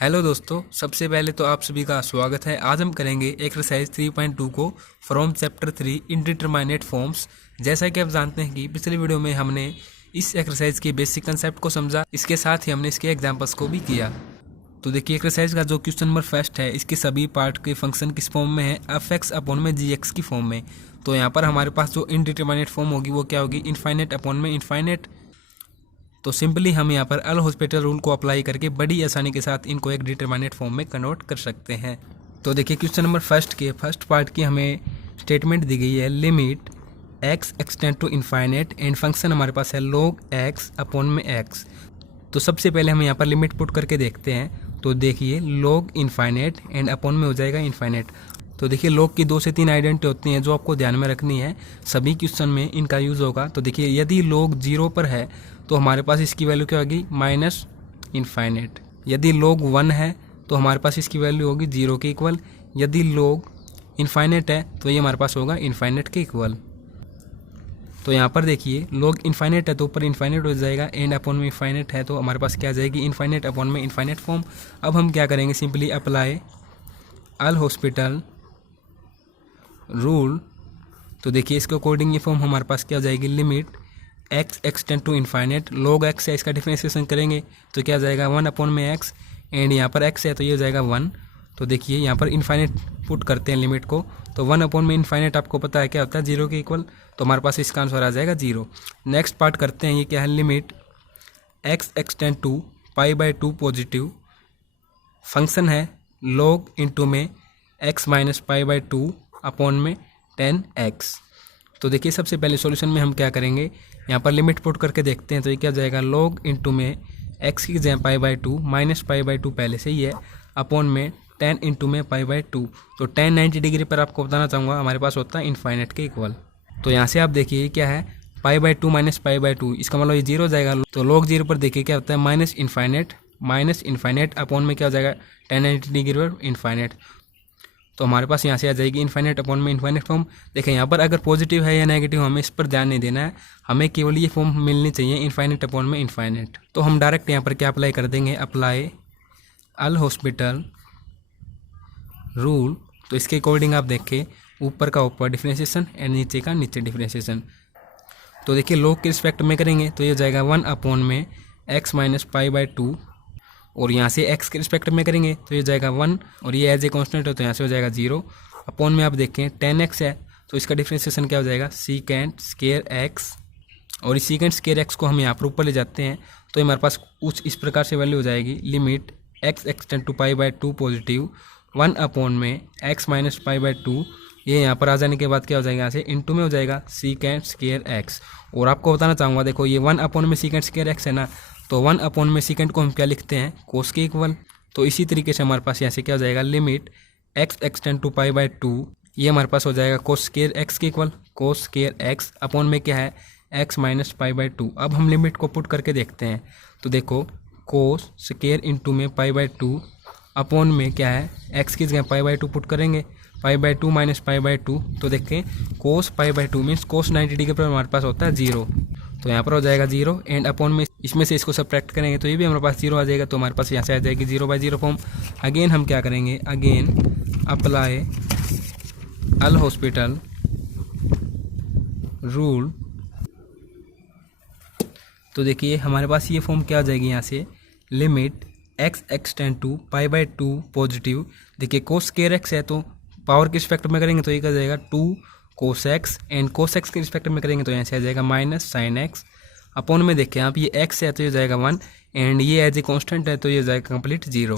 Hello दोस्तों, सबसे पहले तो आप सभी का स्वागत है। आज हम करेंगे एक्सरसाइज 3.2 को फ्रॉम चैप्टर 3 इंडिटरमिनेट फॉर्म्स। जैसा कि आप जानते हैं कि पिछली वीडियो में हमने इस एक्सरसाइज के बेसिक कंसेप्ट को समझा, इसके साथ ही हमने इसके एग्जांपल्स को भी किया। तो देखिए, एक्सरसाइज का जो क्वेश्चन नंबर फर्स्ट है, इसके सभी पार्ट के फंक्शन किस फॉर्म में है? एफ एक्स अपॉन में जी एक्स की फॉर्म में। तो यहाँ पर हमारे पास जो इंडिटरमिनेट फॉर्म होगी वो क्या होगी? इनफाइनेट अपॉन में इनफाइनेट। तो सिंपली हम यहाँ पर अल हॉस्पिटल रूल को अप्लाई करके बड़ी आसानी के साथ इनको एक डिटरमिनेट फॉर्म में कन्वर्ट कर सकते हैं। तो देखिए, क्वेश्चन नंबर फर्स्ट के फर्स्ट पार्ट की हमें स्टेटमेंट दी गई है, limit x extend to infinite and function हमारे पास है log एक्स अपॉन में एक्स। तो सबसे पहले हम यहाँ पर लिमिट पुट करके देखते हैं। तो देखिए, log इनफाइनेट एंड अपॉन में हो जाएगा इनफाइनेट। तो देखिए, log की 2 से 3 आइडेंटिटी होती हैं जो आपको ध्यान में रखनी है, सभी क्वेश्चन में इनका यूज़ होगा। तो देखिए, यदि log 0 पर है तो हमारे पास इसकी वैल्यू क्या होगी? Minus infinite. यदि log 1 है तो हमारे पास इसकी वैल्यू होगी 0 के इक्वल। यदि log इनफाइनेट है तो ये हमारे पास होगा इनफाइनेट के इक्वल। तो यहाँ पर देखिए, log इनफाइनेट है तो ऊपर इनफाइनेट हो जाएगा, एंड अपॉन में इनफाइनेट है तो हमारे पास क्या आ जाएगी? इनफाइनेट अपॉन में इनफाइनेट फॉर्म। अब हम क्या करेंगे? सिंपली अप्लाई अल हॉस्पिटल रूल। तो देखिए, इसके अकॉर्डिंग ये फॉर्म हमारे पास क्या हो जाएगी? Limit x extend to infinite log x है, इसका डिफरेंशिएशन करेंगे तो क्या जाएगा? 1 अपॉन में एक्स, एंड यहाँ पर एक्स है तो ये हो जाएगा 1। तो देखिए, यहाँ पर इनफाइनेट पुट करते हैं लिमिट को, तो 1 अपॉन में इनफाइनेट आपको पता है क्या होता है? 0 के इक्वल। तो हमारे पास इसका आंसर आ जाएगा 0। नेक्स्ट पार्ट करते हैं, ये क्या है? Limit x extend to π/2 positive, function है log इंटू में x माइनस π/2 अपॉन में 10x। तो देखिए, सबसे पहले सॉल्यूशन में हम क्या करेंगे? यहाँ पर लिमिट पुट करके देखते हैं। तो ये क्या जाएगा? log इंटू में x की जगह π/2 माइनस π/2 पहले से ही है, अपॉन में 10 इंटू में π/2। तो 10 90 डिग्री पर आपको बताना चाहूँगा हमारे पास होता है इनफाइनेट के इक्वल। तो यहाँ से आप देखिए क्या है? π/2 माइनस π/2, इसका मतलब ये 0 हो जाएगा। तो log 0 पर देखिए क्या होता है? माइनस इनफाइनेट अपॉन में क्या हो जाएगा? 10 90 डिग्री पर इनफाइनेट। तो हमारे पास यहाँ से आ जाएगी इनफाइनेट अपॉन में इनफाइनेट फॉर्म। देखें, यहाँ पर अगर पॉजिटिव है या नेगेटिव हमें इस पर ध्यान नहीं देना है, हमें केवल ये फॉर्म मिलनी चाहिए इनफाइनेट अपॉन में इनफाइनेट। तो हम डायरेक्ट यहाँ पर क्या अप्लाई कर देंगे? अप्लाई अल हॉस्पिटल रूल। तो इसके अकॉर्डिंग आप देखें, ऊपर का ऊपर डिफरेंशिएशन एंड नीचे का नीचे डिफरेंशिएशन। तो देखिए, log के रिस्पेक्ट में करेंगे तो ये जाएगा 1 अपॉन में x माइनस π/2, और यहाँ से x के रिस्पेक्ट में करेंगे तो ये जाएगा 1, और ये एज ए कॉन्स्टेंट है तो यहाँ से हो जाएगा 0। अपॉन में आप देखें 10x है तो इसका डिफरेंशिएशन क्या हो जाएगा? सीकेंट स्केयर x, और इस सीकेंट स्केयर x को हम यहाँ पर ऊपर ले जाते हैं तो हमारे पास कुछ इस प्रकार से वैल्यू हो जाएगी, limit x extend to π/2 positive 1 upon में x माइनस π/2। ये यहाँ पर आ जाने के बाद क्या हो जाएगा? यहाँ से इंटू में हो जाएगा सीकेंट स्केयर x। और आपको बताना चाहूँगा, देखो ये 1 अपॉन में सीकेंट स्केयर x है ना, तो 1 अपॉन में सीकेंट को हम क्या लिखते हैं? कोस के इक्वल। तो इसी तरीके से हमारे पास यहाँ से क्या हो जाएगा? लिमिट x एक्सटेंड टू π/2, ये हमारे पास हो जाएगा कोस स्केयर x के equal, cos square x upon में क्या है? x minus π/2। अब हम लिमिट को पुट करके देखते हैं। तो देखो, कोस स्केयर इंटू में π/2 अपॉन में क्या है? x की जगह π/2 पुट करेंगे, π/2 माइनस π/2। तो देखें, कोस π/2 मीन्स कोस 90 डिग्री पर हमारे पास होता है 0। तो यहाँ पर हो जाएगा 0, एंड अपॉन में इसमें से इसको सब्ट्रैक्ट करेंगे तो ये भी हमारे पास 0 आ जाएगा। तो हमारे पास यहाँ से आ जाएगी 0/0 फॉर्म। अगेन हम क्या करेंगे? अगेन अप्लाई अल हॉस्पिटल रूल। तो देखिए, हमारे पास ये फॉर्म क्या आ जाएगी? यहाँ से limit x extend to π/2 positive. देखिए, कोस स्केयर x है तो पावर के रिस्पेक्ट में करेंगे तो ये क्या जाएगा? 2 कोस x, एंड कोस x के रिस्पेक्ट में करेंगे तो यहाँ से आ जाएगा माइनस साइन x। अपॉन में देखें आप, ये x है तो ये जाएगा 1, एंड ये एज ए कांस्टेंट है तो ये जाएगा कंप्लीट 0,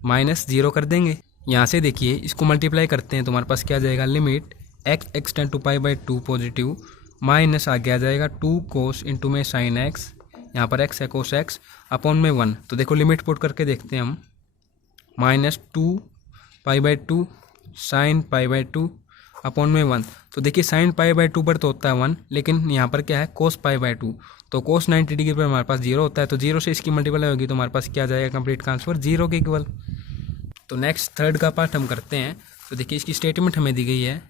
माइनस 0 कर देंगे। यहाँ से देखिए, इसको मल्टीप्लाई करते हैं तो हमारे पास क्या आ जाएगा? Limit x extend to π/2 positive, minus आगे आ जाएगा 2 कोस इंटू में साइन x, यहाँ पर x है कोस x, अपॉन में 1। तो देखो, लिमिट पुट करके देखते हैं हम, माइनस 2 π/2 साइन π/2 अपॉन में 1। तो देखिए, साइन π/2 पर तो होता है 1, लेकिन यहाँ पर क्या है? कोस π/2। तो कोस 90 डिग्री पर हमारे पास 0 होता है, तो 0 से इसकी मल्टीप्लाई होगी तो हमारे पास क्या आ जाएगा? कंप्लीट का आंसर 0 के इक्वल। तो नेक्स्ट थर्ड का पार्ट हम करते हैं। तो देखिए, इसकी स्टेटमेंट हमें दी गई है,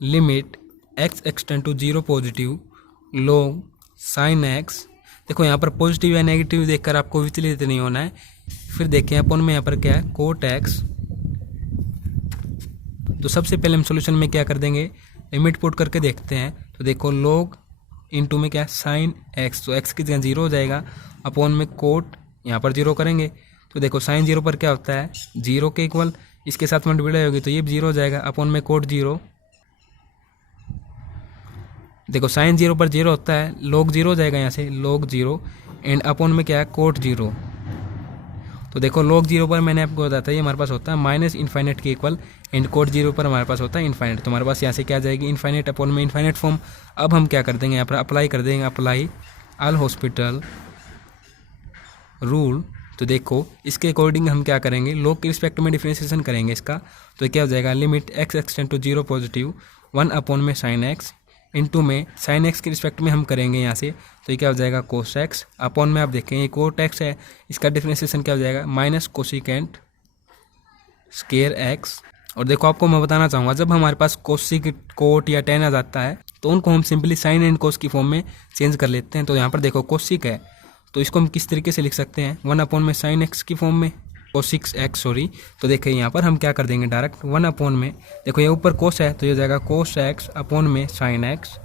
limit x extend to 0 positive log sine x देखो यहाँ पर पॉजिटिव या नेगेटिव देखकर आपको विचलित नहीं होना है। फिर देखें अपन में यहाँ पर क्या है, कोट एक्स। तो सबसे पहले हम सोल्यूशन में क्या कर देंगे, लिमिट पुट करके देखते हैं। तो देखो log इनटू में क्या है, साइन एक्स, तो एक्स की जगह 0 हो जाएगा, अपॉन में कोट यहाँ पर 0 करेंगे। तो देखो साइन 0 पर क्या होता है, 0 के इक्वल, इसके साथ मल्टीप्लाई होगी तो ये 0 हो जाएगा, अपॉन में कोट 0। देखो साइन 0 पर 0 होता है, log 0 हो जाएगा यहाँ से, log 0 एंड अपॉन में क्या है, कोट 0। तो देखो log 0 पर मैंने आपको बताया था ये हमारे पास होता है माइनस इन्फाइनेट के इक्वल, एंड कोट 0 पर हमारे पास होता है इन्फाइनेट। तो हमारे पास यहाँ से क्या आ जाएगी, इन्फाइनेट अपॉन में इन्फाइनेट फॉर्म। अब हम क्या कर देंगे, यहाँ पर अप्लाई कर देंगे, अप्लाई अल हॉस्पिटल रूल। तो देखो इसके अकॉर्डिंग हम क्या करेंगे, log के रिस्पेक्ट में डिफरेंशिएशन करेंगे इसका। तो क्या हो जाएगा, limit x extend to 0 positive 1 upon में साइन एक्स, इंटू में साइन एक्स के रिस्पेक्ट में हम करेंगे यहाँ से। तो ये क्या हो जाएगा, कोस एक्स, अपॉन में आप देखें ये कोट एक्स है, इसका डिफरेंशिएशन क्या हो जाएगा, माइनस कोसिकेंट स्केयर एक्स। और देखो आपको मैं बताना चाहूँगा, जब हमारे पास कोसिक कोट या टेन आ जाता है तो उनको हम सिंपली साइन एंड कोस की फॉर्म में चेंज कर लेते हैं। तो यहाँ पर देखो कोसिक है, तो इसको हम किस तरीके से लिख सकते हैं, 1 अपॉन में साइन एक्स की फॉर्म में, कोसिक्स एक्स सॉरी। तो देखिए यहाँ पर हम क्या कर देंगे, डायरेक्ट 1 अपॉन में, देखो ये ऊपर कोस है तो ये हो जाएगा कोस एक्स अपॉन में साइन एक्स,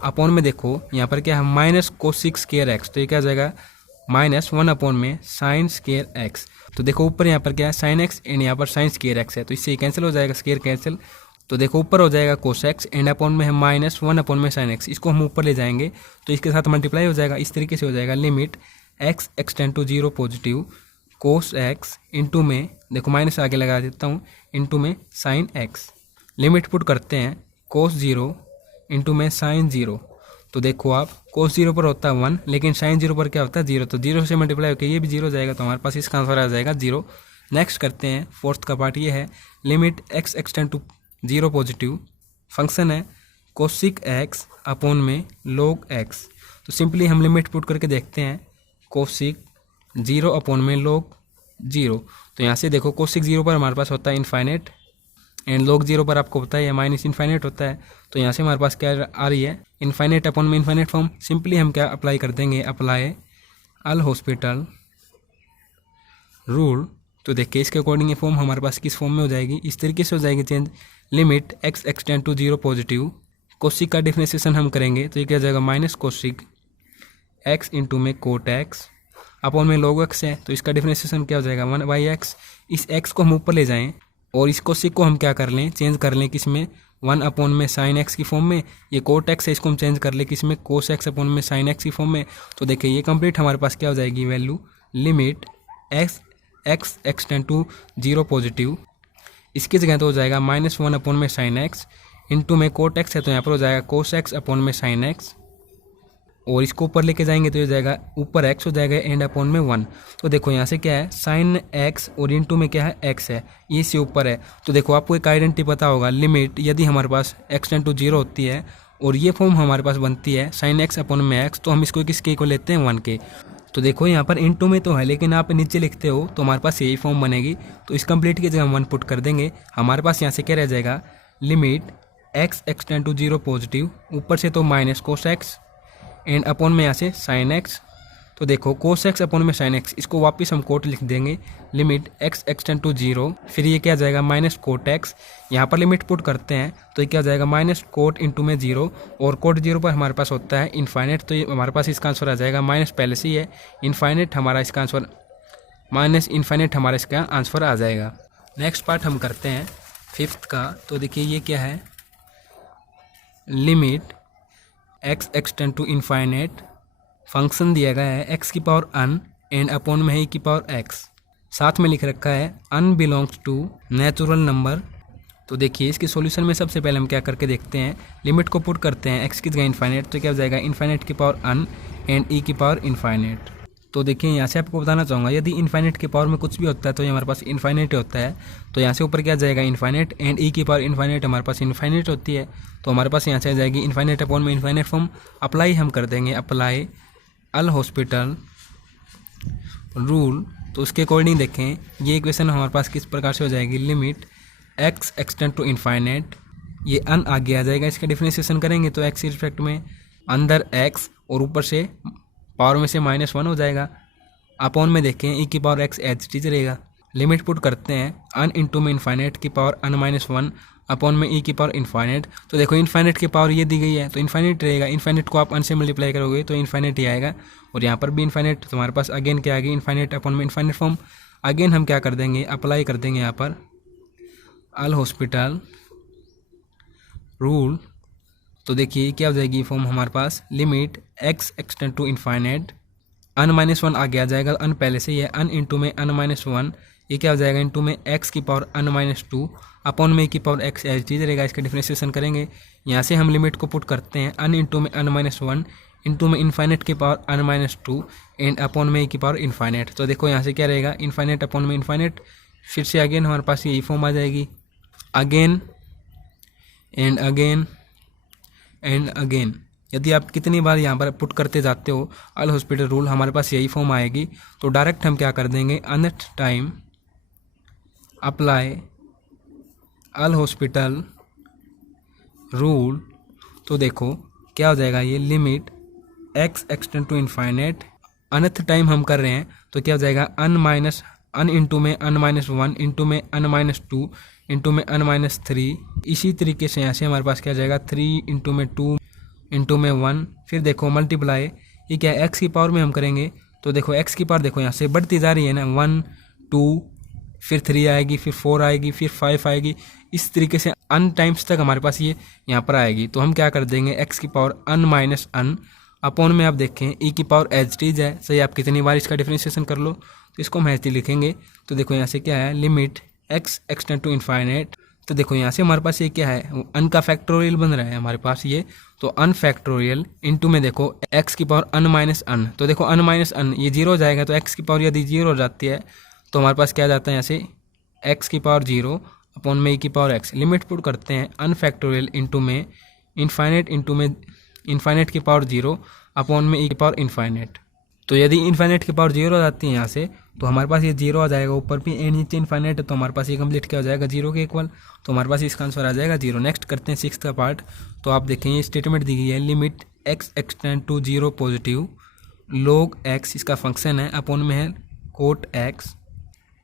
अपॉन में देखो यहाँ पर क्या है, माइनस कोसिक स्केयर एक्स। तो ये क्या हो जाएगा, माइनस 1 अपॉन में साइन स्केयर एक्स। तो देखो ऊपर यहाँ पर क्या है, साइन एक्स एंड यहाँ पर साइन स्केयर एक्स है, तो इससे कैंसिल हो जाएगा, स्केयर कैंसिल। तो देखो ऊपर हो जाएगा कोस एक्स एंड अपॉन में है माइनस 1 अपॉन में साइन एक्स, इसको हम ऊपर ले जाएंगे तो इसके साथ मल्टीप्लाई हो जाएगा। इस तरीके से हो जाएगा, limit x extend to 0 positive cos x into में, देखो माइनस आगे लगा देता हूँ, इंटू में साइन एक्स। लिमिट पुट करते हैं, कोस 0 इंटू में साइन 0। तो देखो आप कोस 0 पर होता है 1, लेकिन साइन 0 पर क्या होता है 0, तो 0 से मल्टीप्लाई होकर ये भी 0 हो जाएगा, तो हमारे पास इसका आंसर आ जाएगा 0। नेक्स्ट करते हैं, फोर्थ का पार्ट ये है, limit x extend to 0 positive, function है कोसिक एक्स अपॉन में log एक्स। तो सिंपली हम लिमिट पुट करके देखते हैं, कोसिक 0 अपॉन में log 0। तो यहाँ से देखो कोसिक 0 पर हमारे पास होता है इन्फाइनेट, एंड log 0 पर आपको पता है माइनस इन्फाइनेट होता है। तो यहाँ से हमारे पास क्या आ रही है, इन्फाइनेट अपॉन में इन्फाइनेट फॉर्म। सिंपली हम क्या अप्लाई कर देंगे, अप्लाई अल हॉस्पिटल रूल। तो देखिए इसके अकॉर्डिंग ये फॉर्म हमारे पास किस फॉर्म में हो जाएगी, इस तरीके से हो जाएगी change, limit x extend to 0 positive, cosec का डिफरेंशिएशन हम करेंगे तो ये क्या हो जाएगा, माइनस कोसिक एक्स इंटू में कोट एक्स, अपॉन में log एक्स है तो इसका डिफरेंशिएशन क्या हो जाएगा, 1 बाई एक्स। इस एक्स को हम ऊपर ले जाएं और इस कोसिक को हम क्या कर लें, चेंज कर लें किस में, 1 अपॉन में साइन एक्स की फॉर्म में। ये कोट एक्स है, इसको हम चेंज कर लें किस में, कोस एक्स अपॉन में साइन एक्स की फॉर्म में। तो देखिए ये कंप्लीट हमारे पास क्या हो जाएगी value, limit x x extend to 0 positive, इसकी जगह तो हो जाएगा माइनस 1 अपॉन में साइन एक्स, इंटू में कोट एक्स है तो यहाँ पर हो जाएगा कोस एक्स अपॉन में साइन एक्स, और इसको ऊपर लेके जाएंगे तो ये जाएगा ऊपर एक्स हो जाएगा एंड अपॉन में 1। तो देखो यहाँ से क्या है, साइन एक्स और इंटू में क्या है, एक्स है, ये से ऊपर है। तो देखो आपको एक आइडेंटिटी पता होगा, लिमिट यदि हमारे पास एक्सटेंड टू 0 होती है और ये फॉर्म हमारे पास बनती है साइन एक्स अपॉन में एक्स, तो हम इसको किसके को लेते हैं, 1 के। तो देखो यहाँ पर इंटू में तो है, लेकिन आप नीचे लिखते हो तो हमारे पास यही फॉर्म बनेगी। तो इस कंप्लीट की जगह हम 1 पुट कर देंगे, हमारे पास यहाँ से क्या रह जाएगा, limit x extend to 0 positive, ऊपर से तो minus cos x and upon में यहाँ से साइन एक्स। तो देखो कोस एक्स अपॉन में साइन एक्स, इसको वापस हम कोट लिख देंगे, लिमिट एक्स एक्सटेंड टू 0, फिर ये क्या जाएगा माइनस कोट एक्स। यहाँ पर लिमिट पुट करते हैं तो ये क्या जाएगा, माइनस कोट इंटू में 0, और कोट 0 पर हमारे पास होता है इन्फाइनेट, तो ये हमारे पास इसका आंसर आ जाएगा, माइनस पहले से ही है, इन्फाइनेट हमारा इसका आंसर, माइनस इन्फाइनेट हमारा इसका आंसर आ जाएगा। नेक्स्ट पार्ट हम करते हैं फिफ्थ का। तो देखिए ये क्या है, limit x extend to infinite, function दिया गया है एक्स की पावर अन एंड अपॉन में है की पावर एक्स, साथ में लिख रखा है अन बिलोंग्स टू नेचुरल नंबर। तो देखिए इसके सॉल्यूशन में सबसे पहले हम क्या करके देखते हैं, लिमिट को पुट करते हैं एक्स की जगह इन्फाइनेट, तो क्या हो जाएगा, इन्फाइनेट की पावर अन एंड ई की पावर इन्फाइनेट। तो देखिए यहाँ से आपको बताना चाहूँगा, यदि इन्फाइनेट की पावर में कुछ भी होता है तो ये हमारे पास इन्फाइनेट होता है। तो यहाँ से ऊपर क्या जाएगा, इन्फाइनेट एंड ई की पावर इन्फाइनेट हमारे पास इन्फाइनेट होती है। तो हमारे पास यहाँ से आ जाएगी इन्फाइनेट अपॉन में इन्फाइनेट फॉर्म। अप्लाई हम कर देंगे, अप्लाई अल हॉस्पिटल रूल। तो उसके अकॉर्डिंग देखें ये इक्वेशन हमारे पास किस प्रकार से हो जाएगी, limit x extend to infinite, ये अन आगे आ जाएगा, इसका डिफरेंशिएशन करेंगे तो एक्स के रिस्पेक्ट में अंदर एक्स और ऊपर से पावर में से -1 हो जाएगा। अपॉन में देखें ई की पावर x एच टी रहेगा। लिमिट पुट करते हैं अन इंटू में इन्फाइनेट की पावर n-1 अपॉन में ई की पावर इन्फाइनेट। तो देखो इन्फाइनेट की पावर ये दी गई है तो इन्फाइनेट रहेगा। इन्फाइनेट को आप अन से मल्टीप्लाई करोगे तो इन्फाइनेट ही आएगा, और यहाँ पर भी इन्फाइनेट। तो हमारे पास अगेन क्या आएगी, इन्फाइनेट अपॉन में इन्फाइनेट फॉर्म। अगेन हम क्या कर देंगे, अप्लाई कर देंगे यहाँ पर अल हॉस्पिटल रूल। तो देखिए क्या हो जाएगी फॉर्म हमारे पास, limit x extend to infinite n-1 आगे आ जाएगा, अन पहले से ही है, अन इंटू में n-1 ये क्या हो जाएगा इंटू में x की पावर n-2 अपॉन में की पावर x एच डी रहेगा। इसका डिफरेंशिएशन करेंगे, यहाँ से हम लिमिट को पुट करते हैं अन इंटू में n-1 इंटू में इन्फाइनेट की पावर n-2 एंड अपॉन में की पावर इन्फाइनेट। तो देखो यहाँ से क्या रहेगा, इन्फाइनेट अपॉन में इन्फाइनेट, फिर से अगेन हमारे पास यही फॉर्म आ जाएगी, again and again and again. यदि आप कितनी बार यहाँ पर पुट करते जाते हो अल हॉस्पिटल रूल, हमारे पास यही फॉर्म आएगी। तो डायरेक्ट हम क्या कर देंगे, अनथ टाइम अप्लाई अल हॉस्पिटल रूल। तो देखो क्या हो जाएगा, ये limit x extend to infinite, nth time हम कर रहे हैं तो क्या हो जाएगा अन इंटू में n-1 इंटू में n-2 इंटू में n-3। इसी तरीके से यहाँ से हमारे पास क्या जाएगा 3 इंटू में 2 इंटू में 1। फिर देखो मल्टीप्लाई, ये क्या है x की पावर में हम करेंगे। तो देखो x की पावर देखो यहाँ से बढ़ती जा रही है ना, 1 2 फिर 3 आएगी, फिर 4 आएगी, फिर 5 आएगी, इस तरीके से अन टाइम्स तक हमारे पास ये यहाँ पर आएगी। तो हम क्या कर देंगे, x की पावर n-1 अपॉन में आप देखें ई की पावर एच टी है, सही आप कितनी बार इसका डिफरेंशिएशन कर लो तो इसको हम एच टी लिखेंगे। तो देखो यहाँ से क्या है, limit x extend to infinite. तो देखो यहाँ से हमारे पास ये क्या है, अन का फैक्टोरियल बन रहा है हमारे पास ये, तो अन फैक्टोरियल इंटू में देखो x की पावर n-1। तो देखो n-1 ये 0 हो जाएगा, तो x की पावर यदि 0 हो जाती है तो हमारे पास क्या जाता है यहाँ से x की पावर 0 अपॉन में e की पावर x। लिमिट पुट करते हैं अन फैक्टोरियल इंटू में इन्फाइनेट इंटू में इन्फाइनेट की पावर 0 अपॉन में e की पावर इन्फाइनेट। तो यदि इन्फाइनेट की पावर 0 हो जाती है यहाँ से तो हमारे पास ये 0 आ जाएगा ऊपर भी, एंड नीचे इन्फाइनेट है तो हमारे पास ये कंप्लीट क्या हो जाएगा 0 के इक्वल। तो हमारे पास इसका आंसर आ जाएगा 0। नेक्स्ट करते हैं 6th का पार्ट। तो आप देखें ये स्टेटमेंट दी गई है, limit x extend to 0 positive log x, इसका फंक्शन है, अपॉन में है कोट x।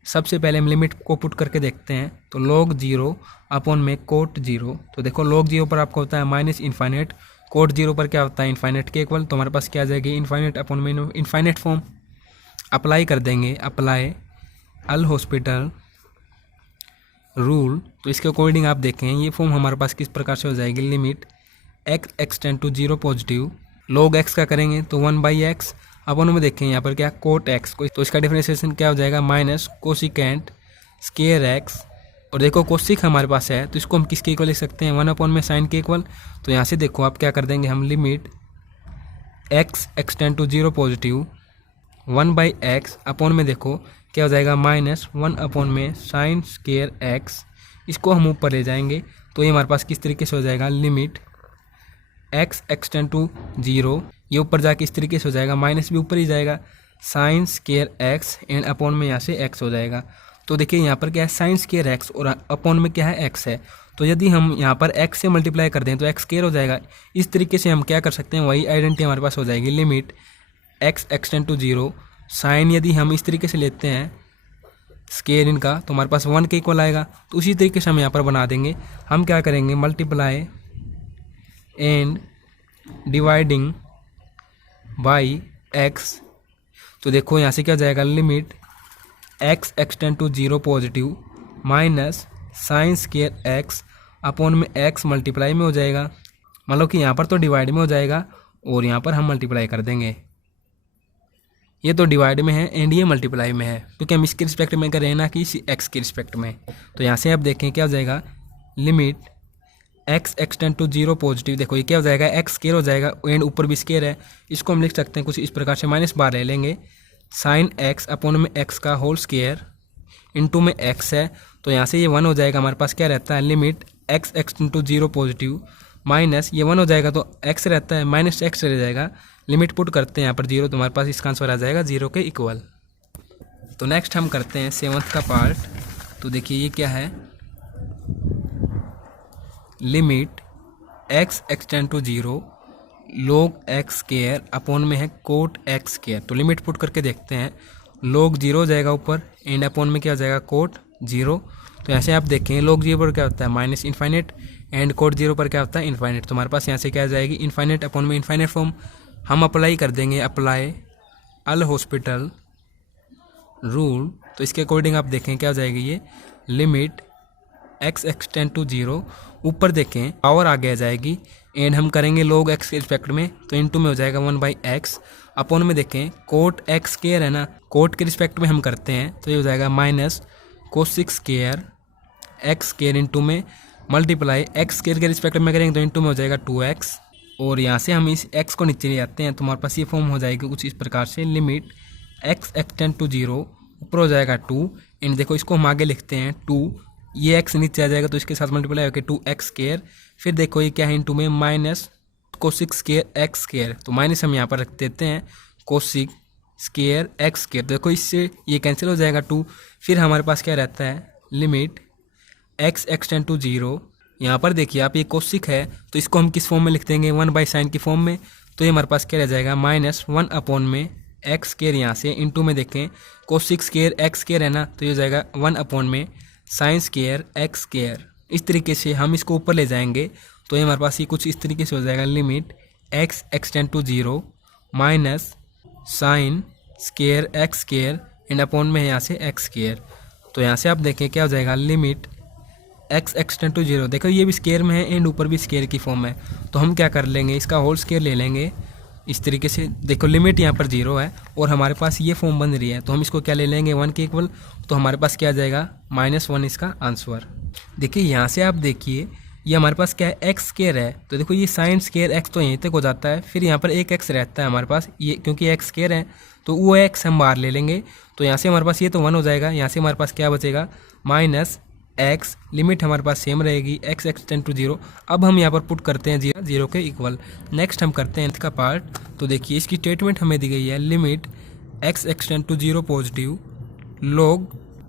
सबसे पहले हम लिमिट को पुट करके देखते हैं, तो log 0 अपॉन में कोट 0। तो देखो log 0 पर आपको होता है माइनस इन्फाइनेट, कोट 0 पर क्या होता है इन्फाइनेट के इक्वल। तो हमारे पास क्या आ जाएगी, इन्फाइनेट अपॉन में इन्फाइनेट फॉर्म। अप्लाई कर देंगे, अप्लाई अल हॉस्पिटल रूल। तो इसके अकॉर्डिंग आप देखें ये फॉर्म हमारे पास किस प्रकार से हो जाएगी, limit x extend to 0 positive log x का करेंगे तो 1/x अपन में देखें यहाँ पर क्या कोट x को, तो इसका डिफरेंशिएशन क्या हो जाएगा माइनस कोसिकेंट स्केयर x। और देखो कोसिक हमारे पास है तो इसको हम किसके इक्वल लिख सकते हैं, 1 अपॉन में साइन के इक्वल। तो यहाँ से देखो आप क्या कर देंगे, हम limit x extend to 0 positive 1/x upon में देखो क्या हो जाएगा -1 अपॉन में साइन स्केयर x। इसको हम ऊपर ले जाएंगे तो ये हमारे पास किस तरीके से हो जाएगा, लिमिट x एक्सटेंड टू 0, ये ऊपर जाके इस तरीके से हो जाएगा, माइनस भी ऊपर ही जाएगा, sign square x and upon में यहाँ से x हो जाएगा। तो देखिए यहाँ पर क्या है साइन स्केयर x और अपॉन में क्या है x है। तो यदि हम यहाँ पर x से मल्टीप्लाई कर दें तो x स्केयर हो जाएगा। इस तरीके से हम क्या कर सकते हैं, वही आइडेंटिटी हमारे पास हो जाएगी, limit x extend to 0 sine यदि हम इस तरीके से लेते हैं स्केयर इनका तो हमारे पास 1 के इक्वल आएगा। तो उसी तरीके से हम यहाँ पर बना देंगे। हम क्या करेंगे, multiply and dividing by x। तो देखो यहाँ से क्या हो जाएगा, limit x extend to 0 positive minus sine square x upon में x मल्टीप्लाई में हो जाएगा, मतलब कि यहाँ पर तो डिवाइड में हो जाएगा और यहाँ पर हम मल्टीप्लाई कर देंगे। ये तो डिवाइड में है एंड ये मल्टीप्लाई में है, क्योंकि हम इसके रिस्पेक्ट में कर रहे हैं ना कि इसी x के रिस्पेक्ट में। तो यहाँ से आप देखें क्या हो जाएगा, limit x extend to 0 positive, देखो ये क्या हो जाएगा x स्केयर हो जाएगा एंड ऊपर भी स्केयर है, इसको हम लिख सकते हैं कुछ इस प्रकार से, माइनस बार ले लेंगे, साइन x अपॉन में x का होल स्केयर इंटू में x है तो यहाँ से ये 1 हो जाएगा। हमारे पास क्या रहता है, limit x extend to 0 positive minus ये 1 हो जाएगा तो x रहता है माइनस x रह जाएगा। लिमिट पुट करते हैं यहाँ पर 0 तो हमारे पास इसका आंसर आ जाएगा 0 के इक्वल। तो नेक्स्ट हम करते हैं 7th का पार्ट। तो देखिए ये क्या है, limit x extend to 0 log x square upon में है कोट x स्क्वायर। तो लिमिट पुट करके देखते हैं, log 0 हो जाएगा ऊपर एंड अपॉन में क्या हो जाएगा कोट 0। तो यहाँ से आप देखेंगे log 0 पर क्या होता है माइनस इन्फाइनेट एंड कोट 0 पर क्या होता है इन्फाइनेट। तो हमारे पास यहाँ से क्या आ जाएगी इन्फाइनेट अपॉन में इन्फाइनेट फॉर्म। हम अप्लाई कर देंगे अप्लाई अल हॉस्पिटल रूल। तो इसके अकॉर्डिंग आप देखें क्या हो जाएगी ये लिमिट x एक्सटेंड टू 0, ऊपर देखें पावर आगे आ जाएगी एंड हम करेंगे log x के रिस्पेक्ट में, तो इनटू में हो जाएगा 1/x अपॉन में देखें कोट x स्क्वायर है ना, कोट के रिस्पेक्ट में हम करते हैं तो ये हो जाएगा minus cosec square x square into में मल्टीप्लाई x स्क्वायर के रिस्पेक्ट में करेंगे तो इंटू में हो जाएगा 2x। और यहाँ से हम इस x को नीचे ले आते हैं तो हमारे पास ये फॉर्म हो जाएगी कुछ इस प्रकार से लिमिट x एक्सटेंड टू 0, ऊपर हो जाएगा 2 एंड देखो इसको हम आगे लिखते हैं 2, ये x नीचे आ जाएगा तो इसके साथ मल्टीप्लाई होकर 2x स्क्वायर। फिर देखो ये क्या है इंटू में minus cosec square x square. तो माइनस हम यहाँ पर रख देते हैं कोसिक स्क्वायर x स्क्वायर। देखो इससे ये कैंसिल हो जाएगा 2। फिर हमारे पास क्या रहता है लिमिट x एक्सटेंड टू 0। यहाँ पर देखिए आप ये कोसिक है तो इसको हम किस फॉर्म में लिख देंगे 1/sin की फॉर्म में। तो ये हमारे पास क्या रह जाएगा -1 अपॉन में x स्क्वायर, यहाँ से इंटू में देखें कोसिक स्क्वायर x स्क्वायर है ना, तो ये हो जाएगा 1 अपॉन में साइन स्क्वायर x स्क्वायर। इस तरीके से हम इसको ऊपर ले जाएंगे तो ये हमारे पास ये कुछ इस तरीके से हो जाएगा limit x extend to 0 minus sine square x square and upon में है यहाँ से x स्क्वायर। तो यहाँ से आप देखें क्या हो जाएगा लिमिट x एक्सटेंड टू 0। देखो ये भी स्क्वायर में है एंड ऊपर भी स्क्वायर की फॉर्म है, तो हम क्या कर लेंगे इसका होल स्क्वायर ले लेंगे इस तरीके से। देखो लिमिट यहाँ पर 0 है और हमारे पास ये फॉर्म बन रही है तो हम इसको क्या ले लेंगे 1 के इक्वल। तो हमारे पास क्या आ जाएगा -1 इसका आंसर। देखिए यहाँ से आप देखिए ये हमारे पास क्या है x स्क्वायर है, तो देखो ये साइन स्क्वायर x तो यहीं तक हो जाता है, फिर यहाँ पर एक x रहता है हमारे पास ये, क्योंकि x स्क्वायर है तो वो x हम बाहर ले लेंगे। तो यहाँ से हमारे पास ये तो 1 हो जाएगा, यहाँ से हमारे पास क्या बचेगा -x। लिमिट हमारे पास सेम रहेगी x एक्सटेंड टू 0। अब हम यहाँ पर पुट करते हैं 0 के इक्वल। नेक्स्ट हम करते हैं इसका पार्ट। तो देखिए इसकी स्टेटमेंट हमें दी गई है limit x extend to 0 positive log,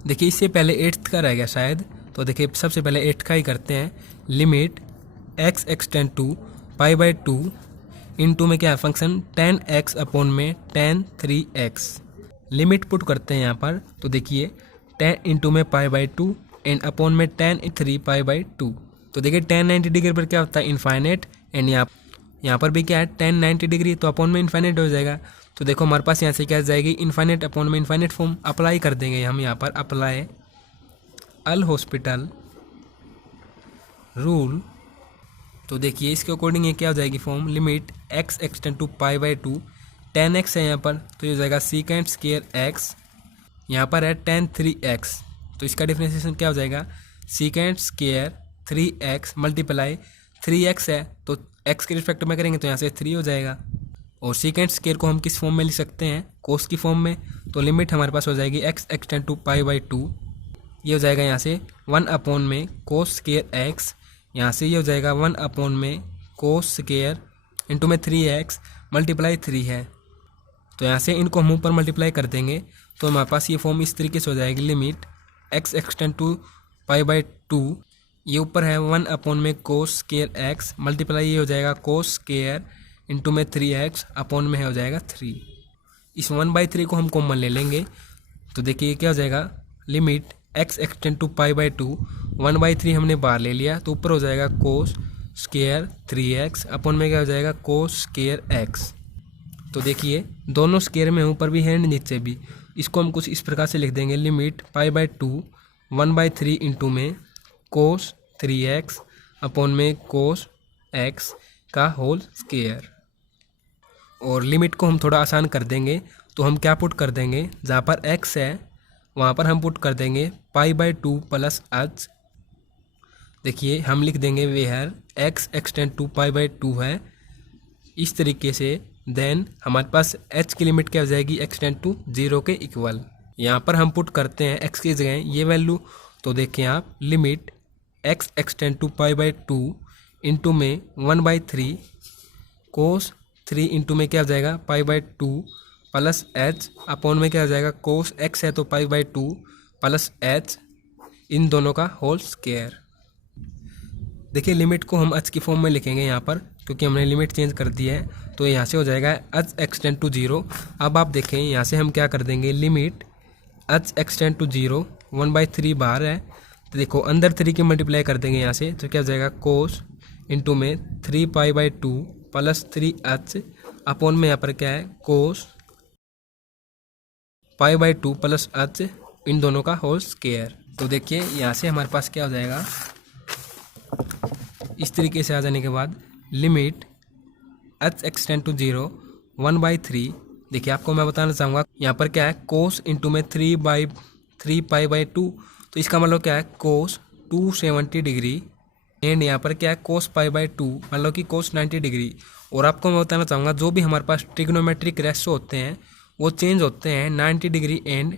देखिए इससे पहले 8th का रह गया शायद, तो देखिए सबसे पहले 8 का ही करते हैं limit x extend to π/2 into में क्या है फंक्शन 10x अपॉन में tan 3x। लिमिट पुट करते हैं यहाँ पर तो देखिए 10 इंटू में π/2 एंड अपॉन में tan 3 π/2। तो देखिए tan 90 डिग्री पर क्या होता है इन्फाइनेट एंड यहाँ पर भी क्या है tan 90 डिग्री, तो अपॉन में इन्फाइनेट हो जाएगा। तो देखो हमारे पास यहाँ से क्या जाएगी इन्फाइनेट अपॉन में इन्फाइनेट फॉर्म अप्लाई कर देंगे हम यहाँ पर अप्लाई अल हॉस्पिटल रूल। तो देखिए इसके अकॉर्डिंग ये क्या हो जाएगी form limit x extend to π/2 10x है यहाँ पर तो ये हो जाएगा सीकेंड स्क्वायर x, यहाँ पर है tan 3x तो इसका डिफरेंशिएशन क्या हो जाएगा secant square 3x multiply 3x है तो x के रिस्पेक्ट में करेंगे तो यहाँ से 3 हो जाएगा। और सीकेंड स्क्वायर को हम किस फॉर्म में लिख सकते हैं कोस की फॉर्म में। तो लिमिट हमारे पास हो जाएगी x एक्सटेंड टू π/2, ये हो जाएगा यहाँ से 1 अपॉन में कोस स्क्वायर x, यहाँ से ये हो जाएगा 1 अपॉन में कोस स्क्वायर इंटू में 3x मल्टीप्लाई 3 है। तो यहाँ से इनको हम ऊपर मल्टीप्लाई कर देंगे तो हमारे पास ये फॉर्म इस तरीके से हो जाएगी लिमिट x एक्सटेंड टू π/2, ये ऊपर है 1 अपॉन में कोस स्क्वायर x मल्टीप्लाई ये हो जाएगा कोस स्क्वायर इंटू में 3x अपॉन में हो जाएगा 3। इस 1/3 को हम कॉमन ले लेंगे तो देखिए क्या हो जाएगा लिमिट x एक्सटेंड टू π/2 1/3 हमने बाहर ले लिया तो ऊपर हो जाएगा कोस स्क्वायर 3x अपॉन में क्या हो जाएगा कोस स्क्वायर x। तो देखिए दोनों स्क्वायर में ऊपर भी है एंड नीचे भी, इसको हम कुछ इस प्रकार से लिख देंगे लिमिट π/2 1/3 इंटू में कोस 3x अपॉन में कोस x का होल स्क्वायर। और लिमिट को हम थोड़ा आसान कर देंगे तो हम क्या पुट कर देंगे जहाँ पर x है वहाँ पर हम पुट कर देंगे π/2 प्लस h। देखिए हम लिख देंगे वेयर x एक्सटेंड टू π/2 है इस तरीके से। देन हमारे पास h की लिमिट क्या हो जाएगी एक्सटेंड टू 0 के इक्वल। यहाँ पर हम पुट करते हैं x की जगह ये वैल्यू, तो देखें आप limit x extend to π/2 into में 1/3 कोस 3 इंटू में क्या हो जाएगा π/2 प्लस h अपॉन में क्या हो जाएगा कोस x है तो π/2 प्लस h इन दोनों का होल स्क्वायर। देखिए लिमिट को हम h की फॉर्म में लिखेंगे यहाँ पर क्योंकि हमने लिमिट चेंज कर दी है। तो यहाँ से हो जाएगा h एक्सटेंड टू 0। अब आप देखें यहाँ से हम क्या कर देंगे, लिमिट h एक्सटेंड टू 0 1/3 बाहर है, तो देखो अंदर 3 की मल्टीप्लाई कर देंगे यहाँ से, तो क्या हो जाएगा कोस इंटू में 3π/2 प्लस 3h अपॉन में यहाँ पर क्या है कोस π/2 प्लस h इन दोनों का होल स्क्वायर। तो देखिए यहाँ से हमारे पास क्या हो जाएगा, इस तरीके से आ जाने के बाद लिमिट h एक्सटेंड टू 0 1/3। देखिए आपको मैं बताना चाहूँगा यहाँ पर क्या है कोस इंटू में 3π/2, तो इसका मतलब क्या है कोस 270 डिग्री एंड यहाँ पर क्या है कोस π/2 मतलब कि कोस 90 डिग्री। और आपको मैं बताना चाहूँगा जो भी हमारे पास ट्रिग्नोमेट्रिक रेशो होते हैं वो चेंज होते हैं 90 डिग्री एंड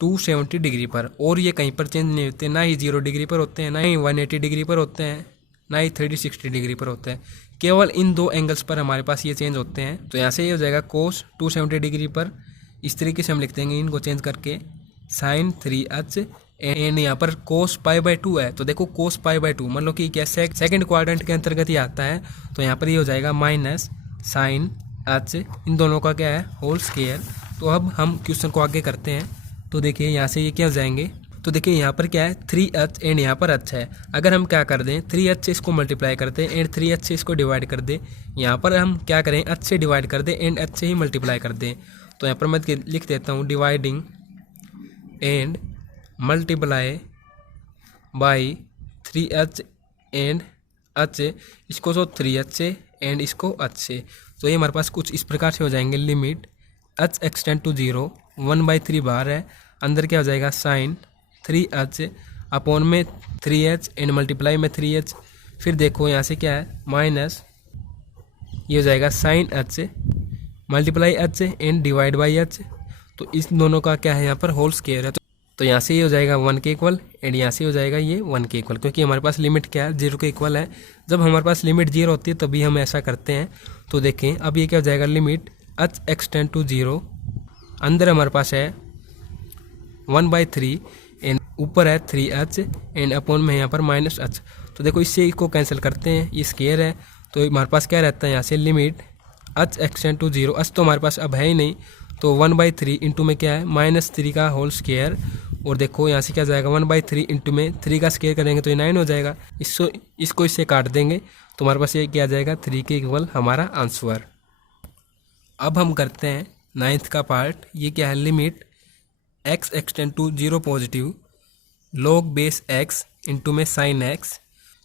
270 डिग्री पर, और ये कहीं पर चेंज नहीं होते, ना ही 0 डिग्री पर होते हैं, ना ही 180 डिग्री पर होते हैं, ना ही 360 डिग्री पर होते हैं। केवल इन दो एंगल्स पर हमारे पास ये चेंज होते हैं। तो यहाँ से ये हो जाएगा कोस 270 डिग्री पर, इस तरीके से हम लिख देंगे इनको चेंज करके साइन 3h एंड यहाँ पर कोस π/2 है, तो देखो कोस π/2 मतलब कि क्या सेकंड क्वाड्रेंट के अंतर्गत ही आता है। तो यहाँ पर ये हो जाएगा माइनस साइन h, इन दोनों का क्या है होल स्क्वायर। तो अब हम क्वेश्चन को आगे करते हैं। तो देखिए यहाँ से ये क्या हो जाएंगे, तो देखिए यहाँ पर क्या है 3h एंड यहाँ पर h है। अगर हम क्या कर दें 3h से इसको मल्टीप्लाई कर दें एंड 3h से इसको डिवाइड कर दें, यहाँ पर हम क्या करें h से डिवाइड कर दें एंड h से ही मल्टीप्लाई कर दें। तो यहाँ पर मैं लिख देता हूँ dividing and multiply by 3h and h, इसको तो 3h से एंड इसको h से। तो ये हमारे पास कुछ इस प्रकार से हो जाएंगे, लिमिट h एक्सटेंड टू 0 1/3 बाहर है, अंदर क्या हो जाएगा साइन 3h अपॉन में 3h एंड मल्टीप्लाई में 3h, फिर देखो यहाँ से क्या है माइनस ये हो जाएगा sine h multiply h and divide by h। तो इस दोनों का क्या है यहाँ पर होल स्क्वायर है। तो यहाँ से ये हो जाएगा 1 के इक्वल एंड यहाँ से हो जाएगा ये 1 के इक्वल, क्योंकि हमारे पास लिमिट क्या है 0 के इक्वल है। जब हमारे पास लिमिट 0 होती है तभी हम ऐसा करते हैं। तो देखें अब ये क्या हो जाएगा, लिमिट h एक्सटेंड टू 0, अंदर हमारे पास है 1/3 एंड ऊपर है 3h एंड अपॉन में यहाँ पर माइनस h। तो देखो इससे इसको कैंसिल करते हैं, ये स्क्वायर है, तो हमारे पास क्या रहता है यहाँ से limit h extend to 0, h तो हमारे पास अब है ही नहीं, तो 1/3 इंटू में क्या है -3 का होल स्क्वायर। और देखो यहाँ से क्या जाएगा 1/3 इंटू में 3 का स्क्वायर करेंगे तो ये 9 हो जाएगा, इसको इससे काट देंगे तो हमारे पास ये क्या आ जाएगा 3 के इक्वल हमारा आंसर। अब हम करते हैं 9th का पार्ट, ये क्या है limit x extend to 0 positive log base x into में साइन x।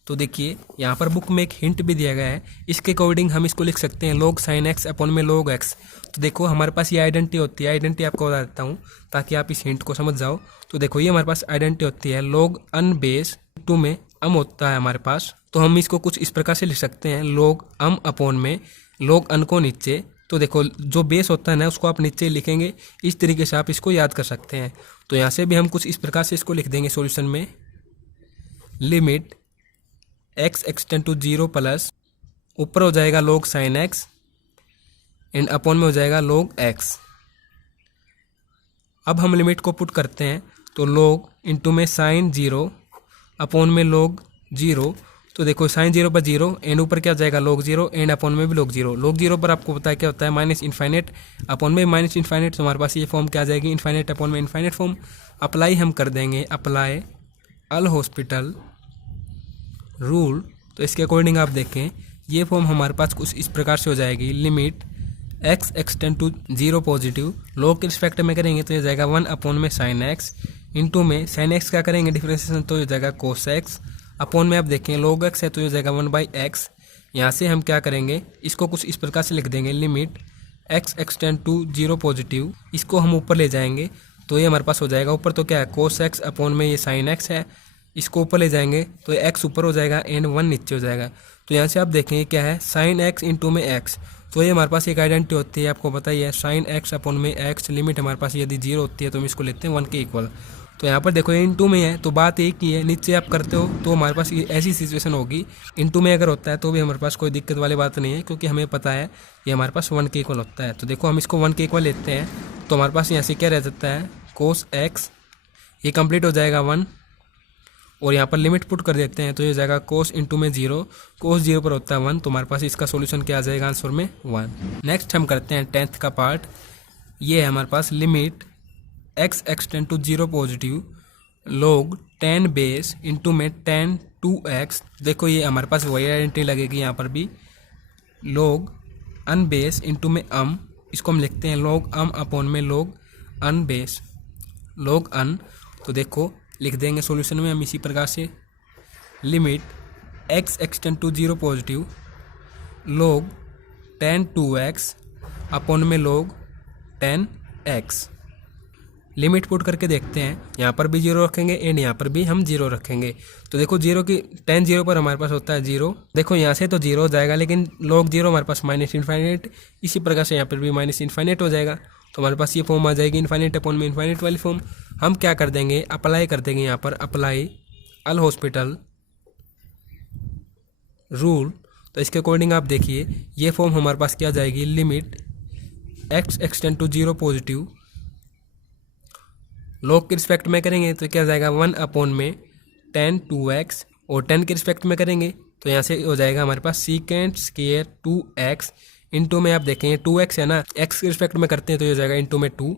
तो देखिए यहाँ पर बुक में एक हिंट भी दिया गया है, इसके अकॉर्डिंग हम इसको लिख सकते हैं log साइन x अपॉन में log x। तो देखो हमारे पास ये आइडेंटिटी होती है, आइडेंटिटी आपको बता देता हूँ ताकि आप इस हिंट को समझ जाओ। तो देखो ये हमारे पास आइडेंटिटी होती है log अन बेस टू में अम होता है हमारे पास, तो हम इसको कुछ इस प्रकार से लिख सकते हैं log अम अपॉन में log अन को नीचे। तो देखो जो बेस होता है ना उसको आप नीचे लिखेंगे, इस तरीके से आप इसको याद कर सकते हैं। तो यहाँ से भी हम कुछ इस प्रकार से इसको लिख देंगे सॉल्यूशन में, limit x extend to 0 plus ऊपर हो जाएगा log sine x and upon में हो जाएगा log x। अब हम लिमिट को पुट करते हैं, तो log इंटू में साइन 0 अपॉन में log 0। तो देखो साइन 0 पर 0 एंड ऊपर क्या जाएगा log 0 एंड अपॉन में भी log 0। log 0 पर आपको पता है क्या होता है माइनस इन्फाइनेट अपॉन में माइनस इन्फाइनेट, तो हमारे पास ये फॉर्म क्या आ जाएगी इन्फाइनेट अपॉन में इन्फाइनेट फॉर्म। अप्लाई हम कर देंगे अप्लाई अल हॉस्पिटल रूल, तो इसके अकॉर्डिंग आप देखें ये फॉर्म हमारे पास कुछ इस प्रकार से हो जाएगी, limit x extend to 0 positive log के रिस्पेक्ट में करेंगे तो ये जाएगा 1 अपॉन में साइन x इंटू में साइन x क्या करेंगे डिफरेंशिएशन, तो ये जाएगा कोस x अपॉन में आप देखें log x है तो ये जाएगा 1/x। यहाँ से हम क्या करेंगे इसको कुछ इस प्रकार से लिख देंगे, limit x extend to 0 positive, इसको हम ऊपर ले जाएंगे तो ये हमारे पास हो जाएगा ऊपर तो क्या है कोस x अपॉन में ये साइन x है, इसको ऊपर ले जाएंगे तो ये x ऊपर हो जाएगा एंड 1 नीचे हो जाएगा। तो यहाँ से आप देखेंगे क्या है साइन x इंटू में x, तो ये हमारे पास एक आइडेंटिटी होती है आपको पता ही है साइन x अपॉन में x, लिमिट हमारे पास यदि 0 होती है तो हम इसको लेते हैं 1 के इक्वल। तो यहाँ पर देखो ये इंटू में है तो बात एक ही है, नीचे आप करते हो तो हमारे पास ये ऐसी सिचुएशन होगी, इंटू में अगर होता है तो भी हमारे पास कोई दिक्कत वाली बात नहीं है क्योंकि हमें पता है ये हमारे पास 1 के इक्वल होता है। तो देखो हम इसको 1 के इक्वल लेते हैं तो हमारे पास यहाँ से क्या रह जाता है कोस x, ये कंप्लीट हो जाएगा 1 और यहाँ पर लिमिट पुट कर देते हैं तो ये हो जाएगा कोस इंटू में 0, कोस 0 पर होता है 1, तो हमारे पास इसका सॉल्यूशन क्या आ जाएगा आंसर में 1। नेक्स्ट हम करते हैं 10th का पार्ट। ये है हमारे पास limit x extend to 0 positive log 10 base into में 10 2x। देखो ये हमारे पास वही आइडेंटिटी लगेगी यहाँ पर भी, log अन बेस इंटू में इसको हम लिखते हैं log अपॉन में log अन बेस, log अन। तो देखो लिख देंगे सॉल्यूशन में हम इसी प्रकार से, limit x extend to 0 positive log 10 2x upon में log 10x। लिमिट पुट करके देखते हैं, यहाँ पर भी 0 रखेंगे एंड यहाँ पर भी हम 0 रखेंगे। तो देखो 0 की 10 0 पर हमारे पास होता है 0, देखो यहाँ से तो 0 हो जाएगा, लेकिन log 0 हमारे पास माइनस इन्फाइनेट, इसी प्रकार से यहाँ पर भी माइनस इन्फाइनेट हो जाएगा। तो हमारे पास ये फॉर्म आ जाएगी इन्फाइनेट अपॉन में इन्फाइनेट वाली फॉर्म। हम क्या कर देंगे, अप्लाई कर देंगे यहाँ पर, अप्लाई अल हॉस्पिटल रूल। तो इसके अकॉर्डिंग आप देखिए ये फॉर्म हमारे पास क्या आ जाएगी, limit x extend to 0 positive log के रिस्पेक्ट में करेंगे तो क्या जाएगा 1 अपॉन में 10 2x, और 10 के रिस्पेक्ट में करेंगे तो यहाँ से हो जाएगा हमारे पास सीकेंट स्क्वायर 2x इंटू में, आप देखेंगे 2x है ना, x के रिस्पेक्ट में करते हैं तो ये हो जाएगा इंटू में 2